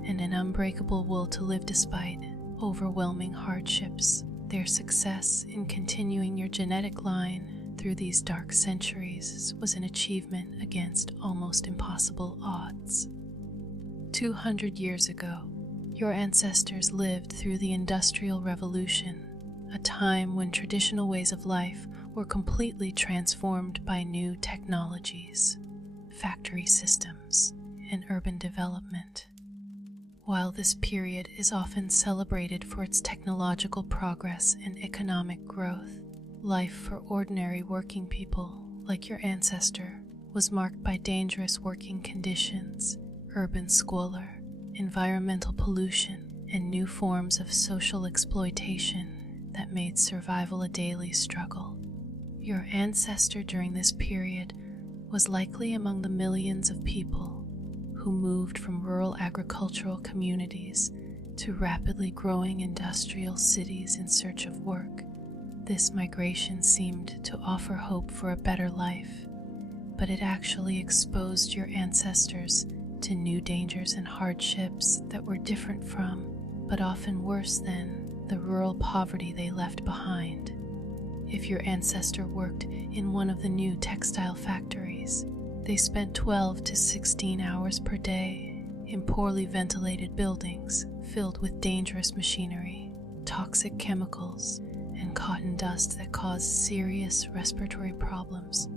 and an unbreakable will to live despite overwhelming hardships. Their success in continuing your genetic line through these dark centuries was an achievement against almost impossible odds. 200 years ago, your ancestors lived through the Industrial Revolution, a time when traditional ways of life were completely transformed by new technologies, factory systems, and urban development. While this period is often celebrated for its technological progress and economic growth, life for ordinary working people like your ancestor was marked by dangerous working conditions, urban squalor, environmental pollution, and new forms of social exploitation that made survival a daily struggle. Your ancestor during this period was likely among the millions of people who moved from rural agricultural communities to rapidly growing industrial cities in search of work. This migration seemed to offer hope for a better life, but it actually exposed your ancestors to new dangers and hardships that were different from, but often worse than, the rural poverty they left behind. If your ancestor worked in one of the new textile factories, they spent 12 to 16 hours per day in poorly ventilated buildings filled with dangerous machinery, toxic chemicals, and cotton dust that caused serious respiratory problems.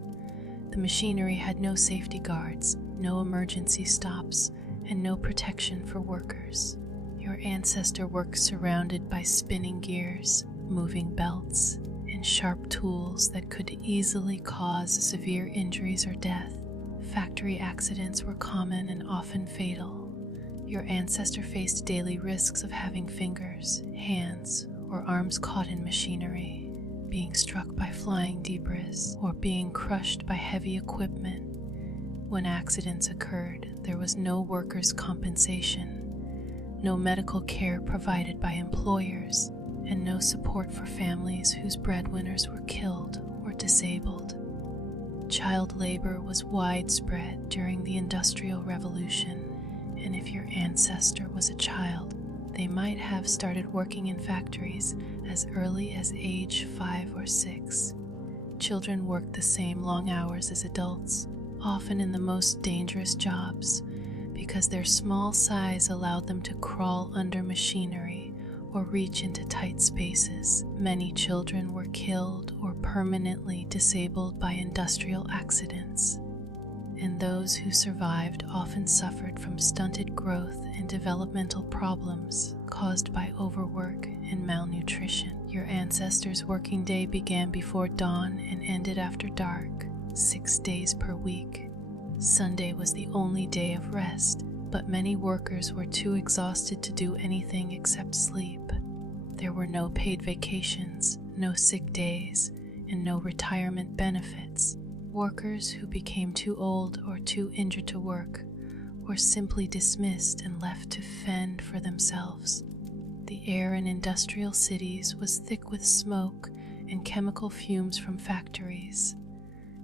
The machinery had no safety guards, no emergency stops, and no protection for workers. Your ancestor worked surrounded by spinning gears, moving belts, and sharp tools that could easily cause severe injuries or death. Factory accidents were common and often fatal. Your ancestor faced daily risks of having fingers, hands, or arms caught in machinery, being struck by flying debris, or being crushed by heavy equipment. When accidents occurred, there was no workers' compensation, no medical care provided by employers, and no support for families whose breadwinners were killed or disabled. Child labor was widespread during the Industrial Revolution, and if your ancestor was a child, they might have started working in factories as early as age 5 or 6. Children worked the same long hours as adults, often in the most dangerous jobs, because their small size allowed them to crawl under machinery or reach into tight spaces. Many children were killed or permanently disabled by industrial accidents, and those who survived often suffered from stunted growth and developmental problems caused by overwork and malnutrition. Your ancestors' working day began before dawn and ended after dark, 6 days per week. Sunday was the only day of rest, but many workers were too exhausted to do anything except sleep. There were no paid vacations, no sick days, and no retirement benefits. Workers who became too old or too injured to work were simply dismissed and left to fend for themselves. The air in industrial cities was thick with smoke and chemical fumes from factories,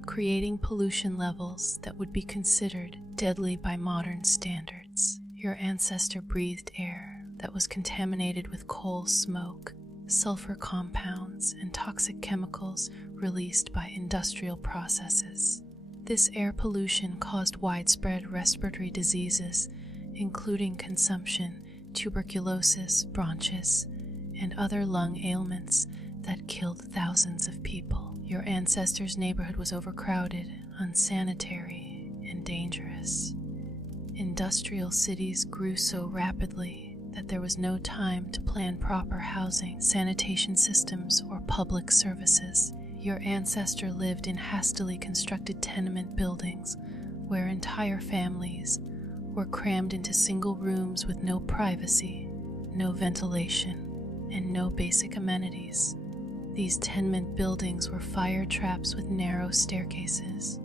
creating pollution levels that would be considered deadly by modern standards. Your ancestor breathed air that was contaminated with coal smoke, sulfur compounds, and toxic chemicals released by industrial processes. This air pollution caused widespread respiratory diseases, including consumption, tuberculosis, bronchitis, and other lung ailments that killed thousands of people. Your ancestors' neighborhood was overcrowded, unsanitary, and dangerous. Industrial cities grew so rapidly that there was no time to plan proper housing, sanitation systems, or public services. Your ancestor lived in hastily constructed tenement buildings where entire families were crammed into single rooms with no privacy, no ventilation, and no basic amenities. These tenement buildings were fire traps with narrow staircases,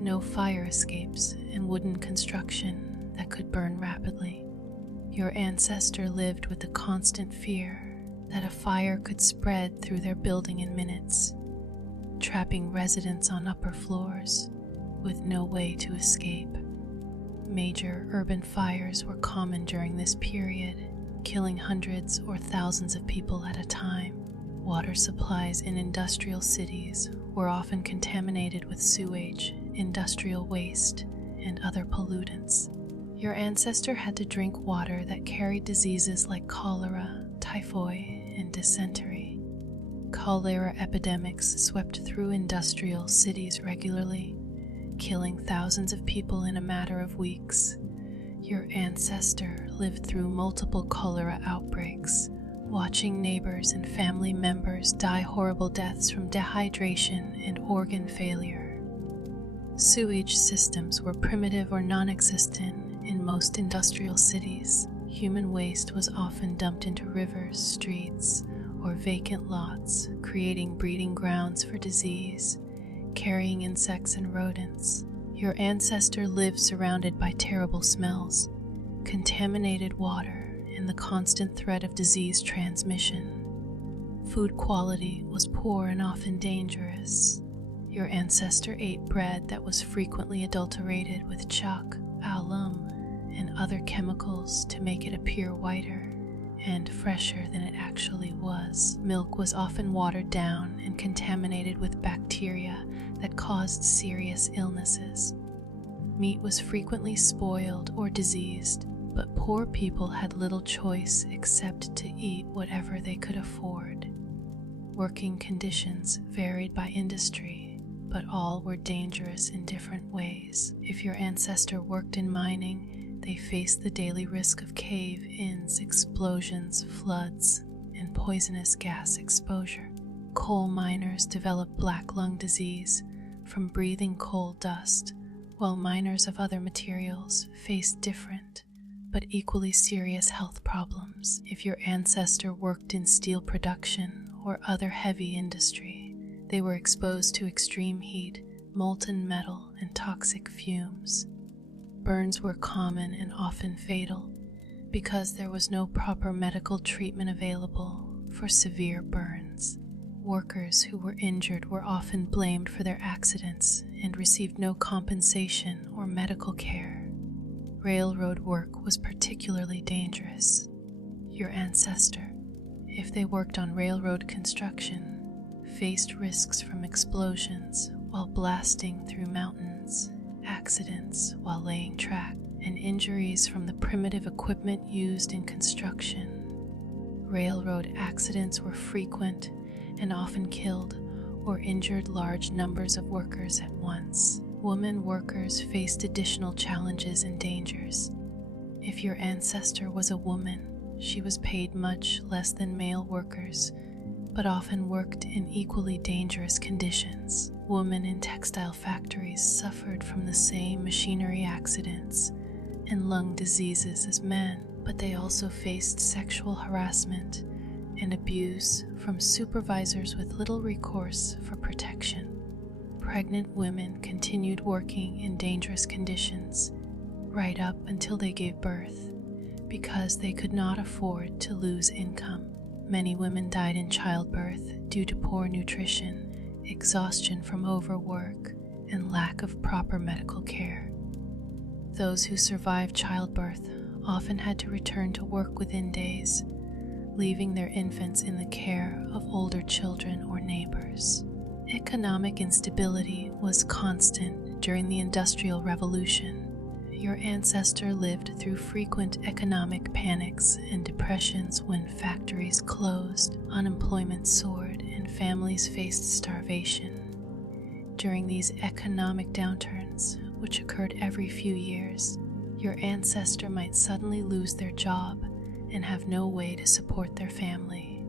no fire escapes, and wooden construction that could burn rapidly. Your ancestor lived with the constant fear that a fire could spread through their building in minutes, trapping residents on upper floors with no way to escape. Major urban fires were common during this period, killing hundreds or thousands of people at a time. Water supplies in industrial cities were often contaminated with sewage, industrial waste, and other pollutants. Your ancestor had to drink water that carried diseases like cholera, typhoid, and dysentery. Cholera epidemics swept through industrial cities regularly, killing thousands of people in a matter of weeks. Your ancestor lived through multiple cholera outbreaks, watching neighbors and family members die horrible deaths from dehydration and organ failure. Sewage systems were primitive or non-existent in most industrial cities. Human waste was often dumped into rivers, streets, or vacant lots, creating breeding grounds for disease, carrying insects and rodents. Your ancestor lived surrounded by terrible smells, contaminated water, and the constant threat of disease transmission. Food quality was poor and often dangerous. Your ancestor ate bread that was frequently adulterated with chalk, alum, and other chemicals to make it appear whiter and fresher than it actually was. Milk was often watered down and contaminated with bacteria that caused serious illnesses. Meat was frequently spoiled or diseased, but poor people had little choice except to eat whatever they could afford. Working conditions varied by industry, but all were dangerous in different ways. If your ancestor worked in mining, they faced the daily risk of cave-ins, explosions, floods, and poisonous gas exposure. Coal miners developed black lung disease from breathing coal dust, while miners of other materials faced different but equally serious health problems. If your ancestor worked in steel production or other heavy industry, they were exposed to extreme heat, molten metal, and toxic fumes. Burns were common and often fatal because there was no proper medical treatment available for severe burns. Workers who were injured were often blamed for their accidents and received no compensation or medical care. Railroad work was particularly dangerous. Your ancestor, if they worked on railroad construction, faced risks from explosions while blasting through mountains, accidents while laying track, and injuries from the primitive equipment used in construction. Railroad accidents were frequent and often killed or injured large numbers of workers at once. Women workers faced additional challenges and dangers. If your ancestor was a woman, she was paid much less than male workers, but often worked in equally dangerous conditions. Women in textile factories suffered from the same machinery accidents and lung diseases as men, but they also faced sexual harassment and abuse from supervisors with little recourse for protection. Pregnant women continued working in dangerous conditions right up until they gave birth because they could not afford to lose income. Many women died in childbirth due to poor nutrition, exhaustion from overwork, and lack of proper medical care. Those who survived childbirth often had to return to work within days, leaving their infants in the care of older children or neighbors. Economic instability was constant during the Industrial Revolution. Your ancestor lived through frequent economic panics and depressions when factories closed, unemployment soared, and families faced starvation. During these economic downturns, which occurred every few years, your ancestor might suddenly lose their job and have no way to support their family.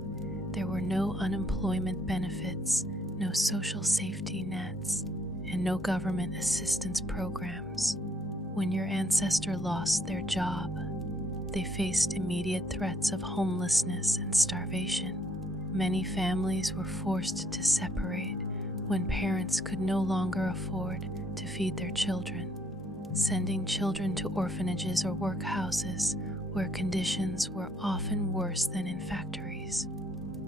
There were no unemployment benefits, no social safety nets, and no government assistance programs. When your ancestor lost their job, they faced immediate threats of homelessness and starvation. Many families were forced to separate when parents could no longer afford to feed their children, sending children to orphanages or workhouses where conditions were often worse than in factories.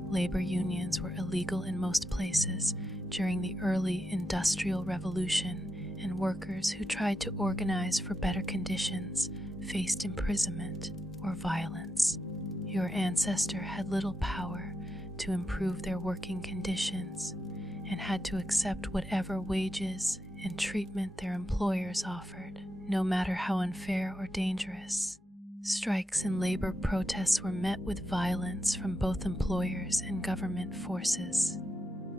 Labor unions were illegal in most places during the early Industrial Revolution, and workers who tried to organize for better conditions faced imprisonment or violence. Your ancestor had little power to improve their working conditions and had to accept whatever wages and treatment their employers offered, no matter how unfair or dangerous. Strikes and labor protests were met with violence from both employers and government forces.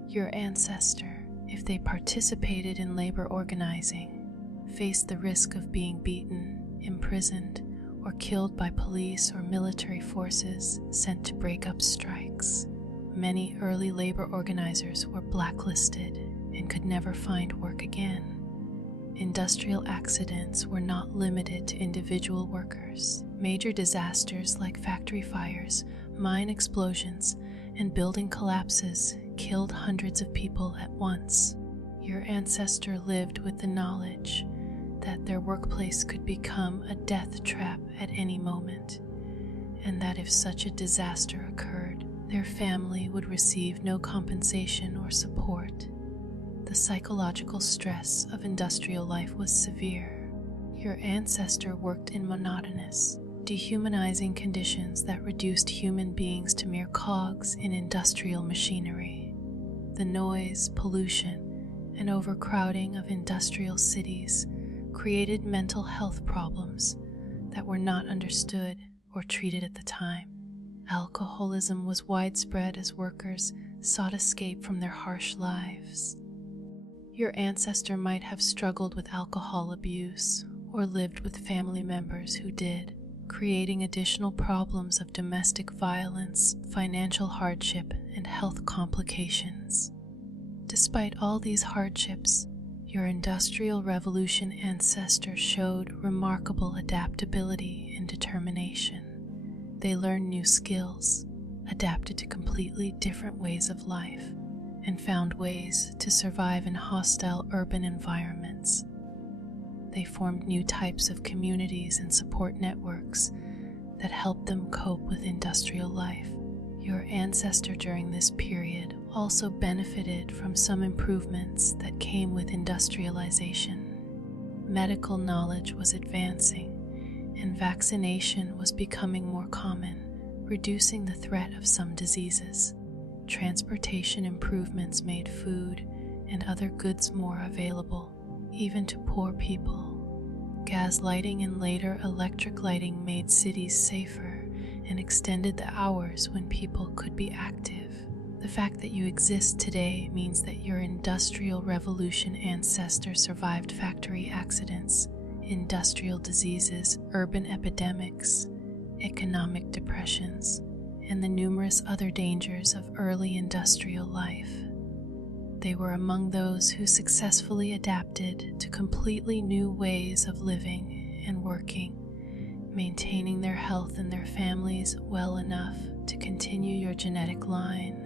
Your ancestor, if they participated in labor organizing, faced the risk of being beaten, imprisoned, or killed by police or military forces sent to break up strikes. Many early labor organizers were blacklisted and could never find work again. Industrial accidents were not limited to individual workers. Major disasters like factory fires, mine explosions, and building collapses killed hundreds of people at once. Your ancestor lived with the knowledge that their workplace could become a death trap at any moment, and that if such a disaster occurred, their family would receive no compensation or support. The psychological stress of industrial life was severe. Your ancestor worked in monotonous, dehumanizing conditions that reduced human beings to mere cogs in industrial machinery. The noise, pollution, and overcrowding of industrial cities created mental health problems that were not understood or treated at the time. Alcoholism was widespread as workers sought escape from their harsh lives. Your ancestor might have struggled with alcohol abuse or lived with family members who did, creating additional problems of domestic violence, financial hardship, and health complications. Despite all these hardships, your Industrial Revolution ancestor showed remarkable adaptability and determination. They learned new skills, adapted to completely different ways of life, and found ways to survive in hostile urban environments. They formed new types of communities and support networks that helped them cope with industrial life. Your ancestor during this period also benefited from some improvements that came with industrialization. Medical knowledge was advancing, and vaccination was becoming more common, reducing the threat of some diseases. Transportation improvements made food and other goods more available, even to poor people. Gas lighting and later electric lighting made cities safer and extended the hours when people could be active. The fact that you exist today means that your Industrial Revolution ancestor survived factory accidents, industrial diseases, urban epidemics, economic depressions, and the numerous other dangers of early industrial life. They were among those who successfully adapted to completely new ways of living and working, maintaining their health and their families well enough to continue your genetic line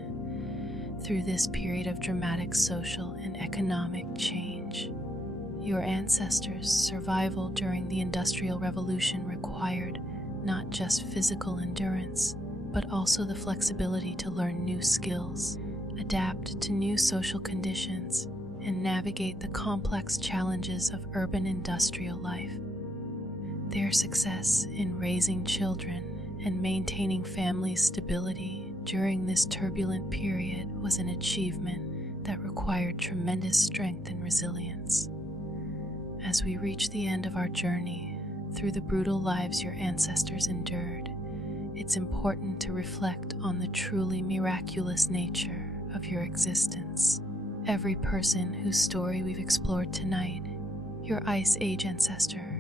through this period of dramatic social and economic change. Your ancestors' survival during the Industrial Revolution required not just physical endurance, but also the flexibility to learn new skills, adapt to new social conditions, and navigate the complex challenges of urban industrial life. Their success in raising children and maintaining family stability during this turbulent period was an achievement that required tremendous strength and resilience. As we reach the end of our journey through the brutal lives your ancestors endured, it's important to reflect on the truly miraculous nature of your existence. Every person whose story we've explored tonight, your Ice Age ancestor,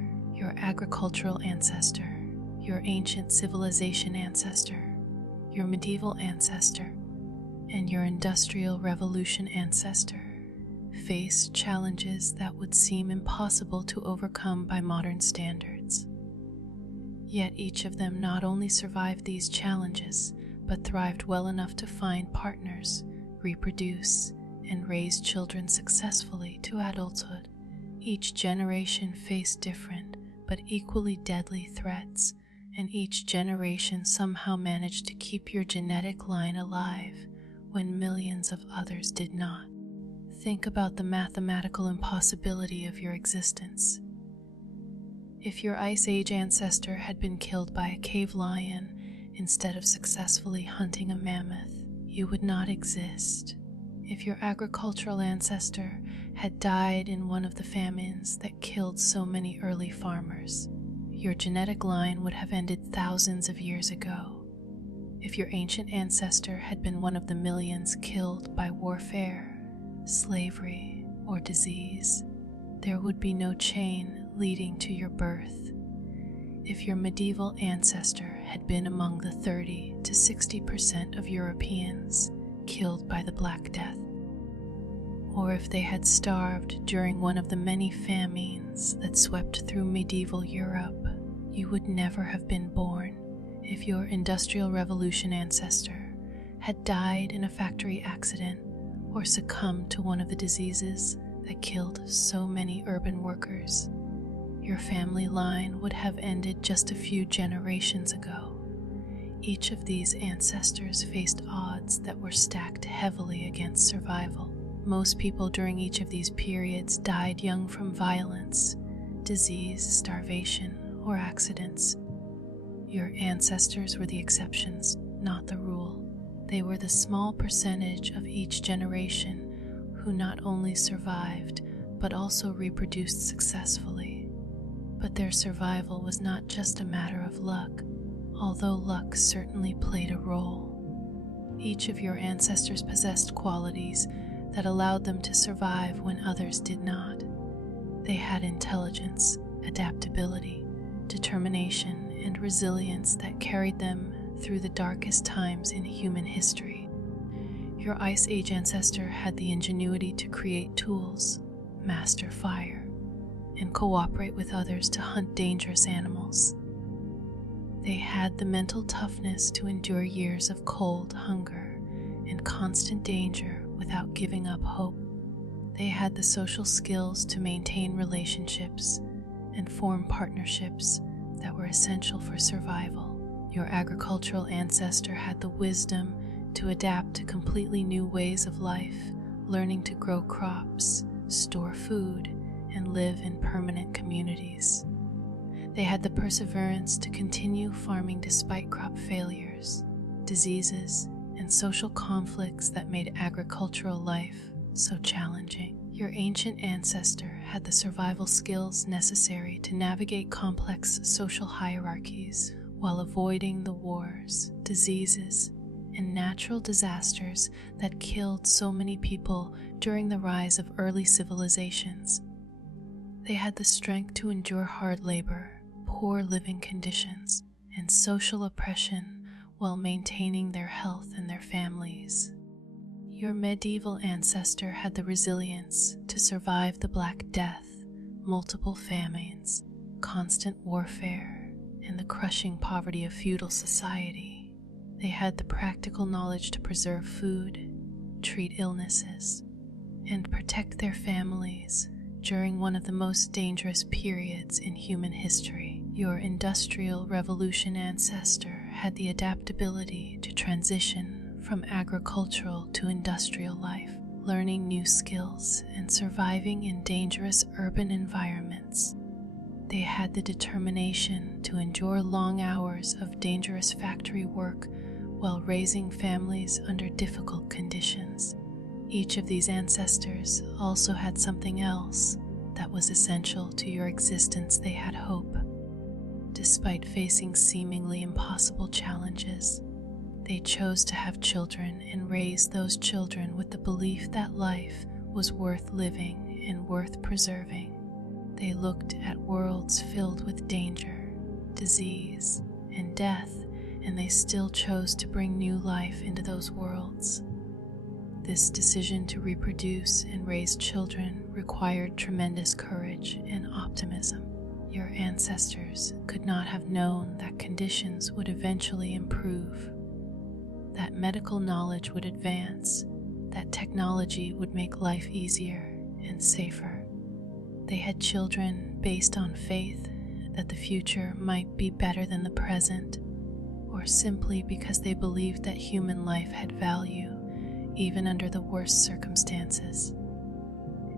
your agricultural ancestor, your ancient civilization ancestor, your medieval ancestor, and your Industrial Revolution ancestor, faced challenges that would seem impossible to overcome by modern standards. Yet each of them not only survived these challenges, but thrived well enough to find partners, reproduce, and raise children successfully to adulthood. Each generation faced different but equally deadly threats, and each generation somehow managed to keep your genetic line alive when millions of others did not. Think about the mathematical impossibility of your existence. If your Ice Age ancestor had been killed by a cave lion instead of successfully hunting a mammoth, you would not exist. If your agricultural ancestor had died in one of the famines that killed so many early farmers, your genetic line would have ended thousands of years ago. If your ancient ancestor had been one of the millions killed by warfare, slavery, or disease, there would be no chain leading to your birth. If your medieval ancestor had been among the 30 to 60% of Europeans killed by the Black Death, or if they had starved during one of the many famines that swept through medieval Europe. You would never have been born if your Industrial Revolution ancestor had died in a factory accident or succumbed to one of the diseases that killed so many urban workers. Your family line would have ended just a few generations ago. Each of these ancestors faced odds that were stacked heavily against survival. Most people during each of these periods died young from violence, disease, starvation, or accidents. Your ancestors were the exceptions, not the rule. They were the small percentage of each generation who not only survived, but also reproduced successfully. But their survival was not just a matter of luck, although luck certainly played a role. Each of your ancestors possessed qualities that allowed them to survive when others did not. They had intelligence, adaptability, determination, and resilience that carried them through the darkest times in human history. Your Ice Age ancestor had the ingenuity to create tools, master fire, and cooperate with others to hunt dangerous animals. They had the mental toughness to endure years of cold, hunger, and constant danger without giving up hope. They had the social skills to maintain relationships and form partnerships that were essential for survival. Your agricultural ancestor had the wisdom to adapt to completely new ways of life, learning to grow crops, store food, and live in permanent communities. They had the perseverance to continue farming despite crop failures, diseases, and social conflicts that made agricultural life so challenging. Your ancient ancestor had the survival skills necessary to navigate complex social hierarchies while avoiding the wars, diseases, and natural disasters that killed so many people during the rise of early civilizations. They had the strength to endure hard labor, poor living conditions, and social oppression while maintaining their health and their families. Your medieval ancestor had the resilience to survive the Black Death, multiple famines, constant warfare, and the crushing poverty of feudal society. They had the practical knowledge to preserve food, treat illnesses, and protect their families during one of the most dangerous periods in human history. Your Industrial Revolution ancestor had the adaptability to transition from agricultural to industrial life, learning new skills and surviving in dangerous urban environments. They had the determination to endure long hours of dangerous factory work while raising families under difficult conditions. Each of these ancestors also had something else that was essential to your existence. They had hope. Despite facing seemingly impossible challenges, they chose to have children and raise those children with the belief that life was worth living and worth preserving. They looked at worlds filled with danger, disease, and death, and they still chose to bring new life into those worlds. This decision to reproduce and raise children required tremendous courage and optimism. Your ancestors could not have known that conditions would eventually improve, that medical knowledge would advance, that technology would make life easier and safer. They had children based on faith that the future might be better than the present, or simply because they believed that human life had value even under the worst circumstances.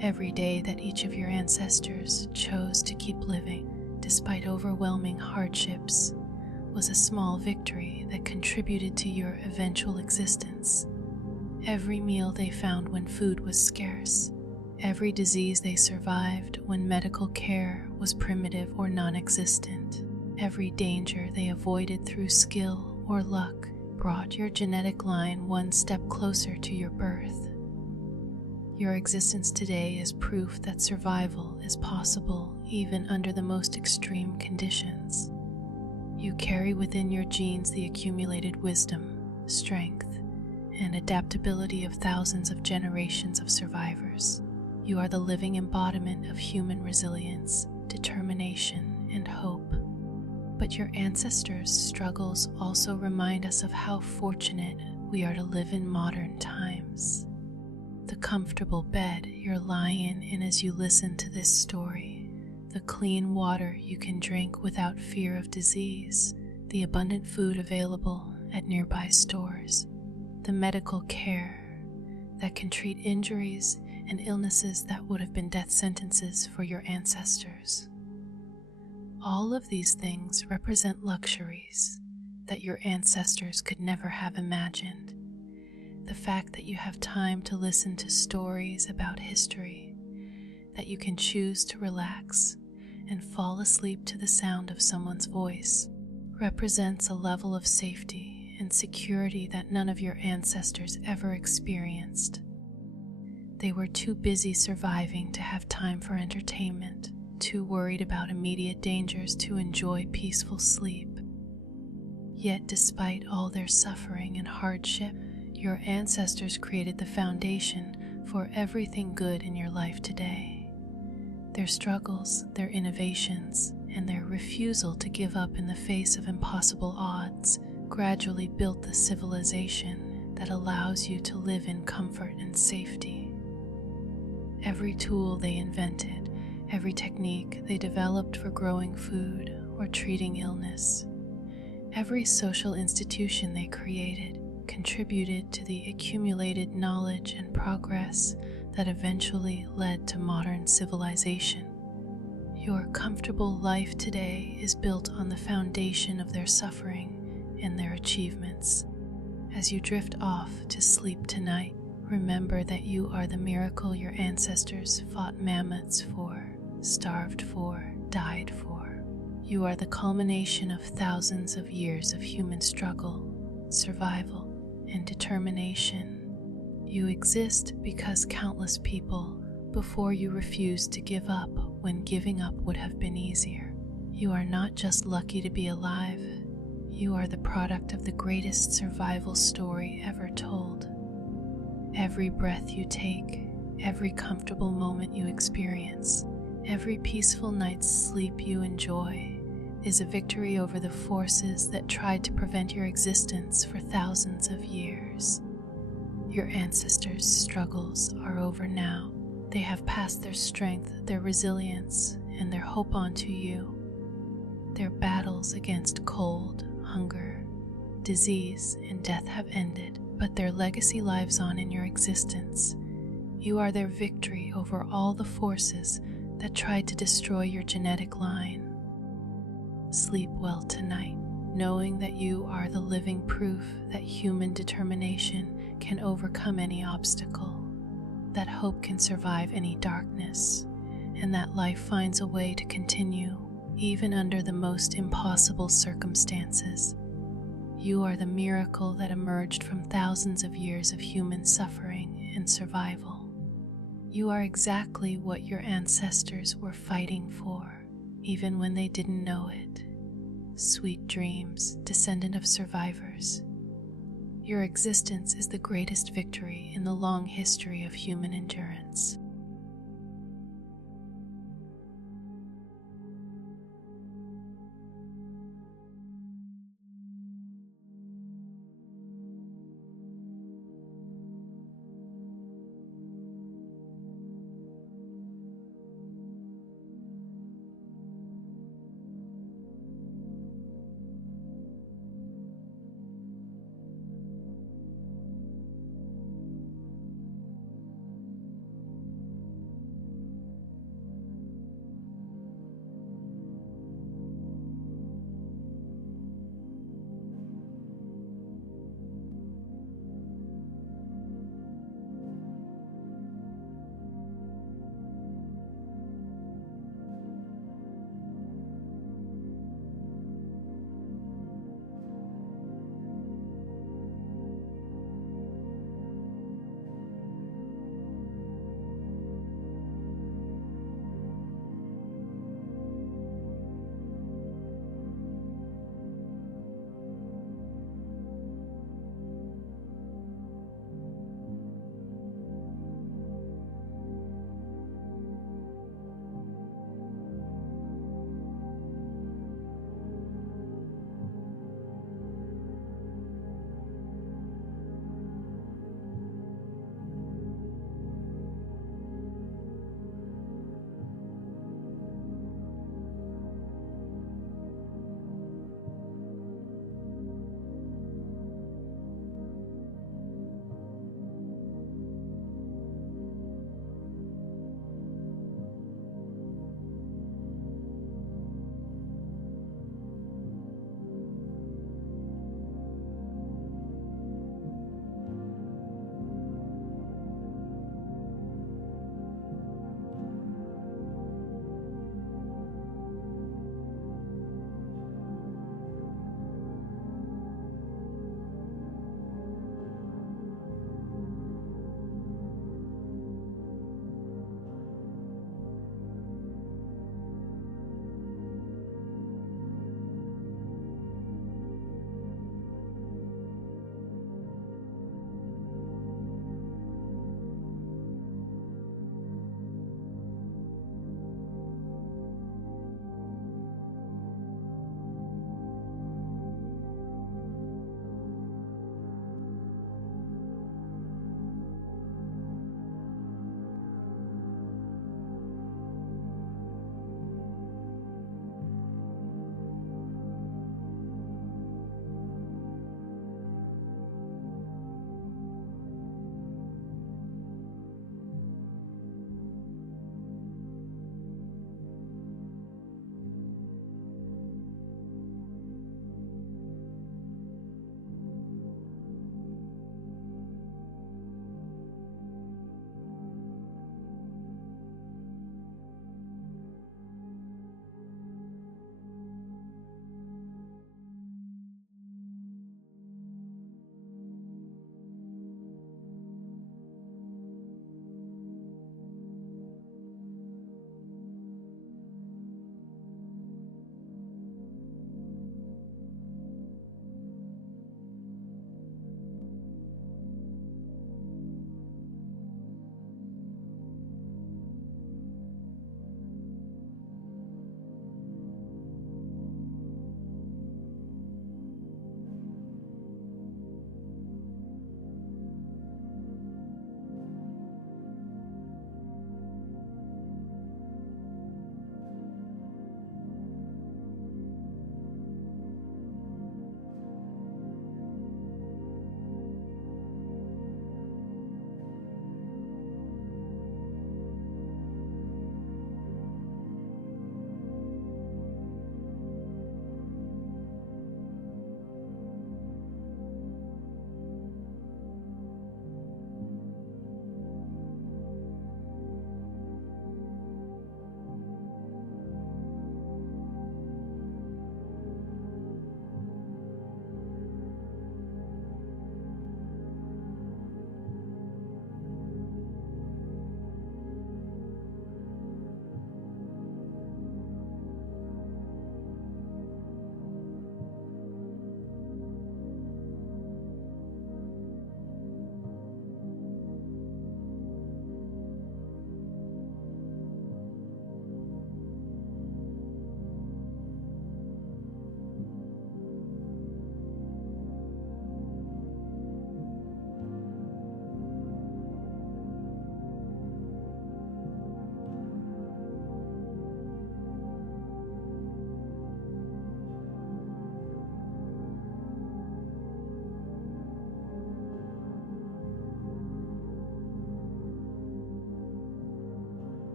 Every day that each of your ancestors chose to keep living despite overwhelming hardships was a small victory that contributed to your eventual existence. Every meal they found when food was scarce, every disease they survived when medical care was primitive or non-existent, every danger they avoided through skill or luck brought your genetic line one step closer to your birth. Your existence today is proof that survival is possible even under the most extreme conditions. You carry within your genes the accumulated wisdom, strength, and adaptability of thousands of generations of survivors. You are the living embodiment of human resilience, determination, and hope. But your ancestors' struggles also remind us of how fortunate we are to live in modern times. The comfortable bed you're lying in as you listen to this story, the clean water you can drink without fear of disease, the abundant food available at nearby stores, the medical care that can treat injuries and illnesses that would have been death sentences for your ancestors. All of these things represent luxuries that your ancestors could never have imagined. The fact that you have time to listen to stories about history, that you can choose to relax and fall asleep to the sound of someone's voice, represents a level of safety and security that none of your ancestors ever experienced. They were too busy surviving to have time for entertainment, too worried about immediate dangers to enjoy peaceful sleep. Yet despite all their suffering and hardship, your ancestors created the foundation for everything good in your life today. Their struggles, their innovations, and their refusal to give up in the face of impossible odds gradually built the civilization that allows you to live in comfort and safety. Every tool they invented, every technique they developed for growing food or treating illness, every social institution they created contributed to the accumulated knowledge and progress that eventually led to modern civilization. Your comfortable life today is built on the foundation of their suffering and their achievements. As you drift off to sleep tonight, remember that you are the miracle your ancestors fought mammoths for, starved for, died for. You are the culmination of thousands of years of human struggle, survival, and determination. You exist because countless people before you refused to give up when giving up would have been easier. You are not just lucky to be alive, you are the product of the greatest survival story ever told. Every breath you take, every comfortable moment you experience, every peaceful night's sleep you enjoy is a victory over the forces that tried to prevent your existence for thousands of years. Your ancestors' struggles are over now. They have passed their strength, their resilience, and their hope on to you. Their battles against cold, hunger, disease, and death have ended, but their legacy lives on in your existence. You are their victory over all the forces that tried to destroy your genetic line. Sleep well tonight, knowing that you are the living proof that human determination can overcome any obstacle, that hope can survive any darkness, and that life finds a way to continue even under the most impossible circumstances. You are the miracle that emerged from thousands of years of human suffering and survival. You are exactly what your ancestors were fighting for, even when they didn't know it. Sweet dreams, descendant of survivors. Your existence is the greatest victory in the long history of human endurance.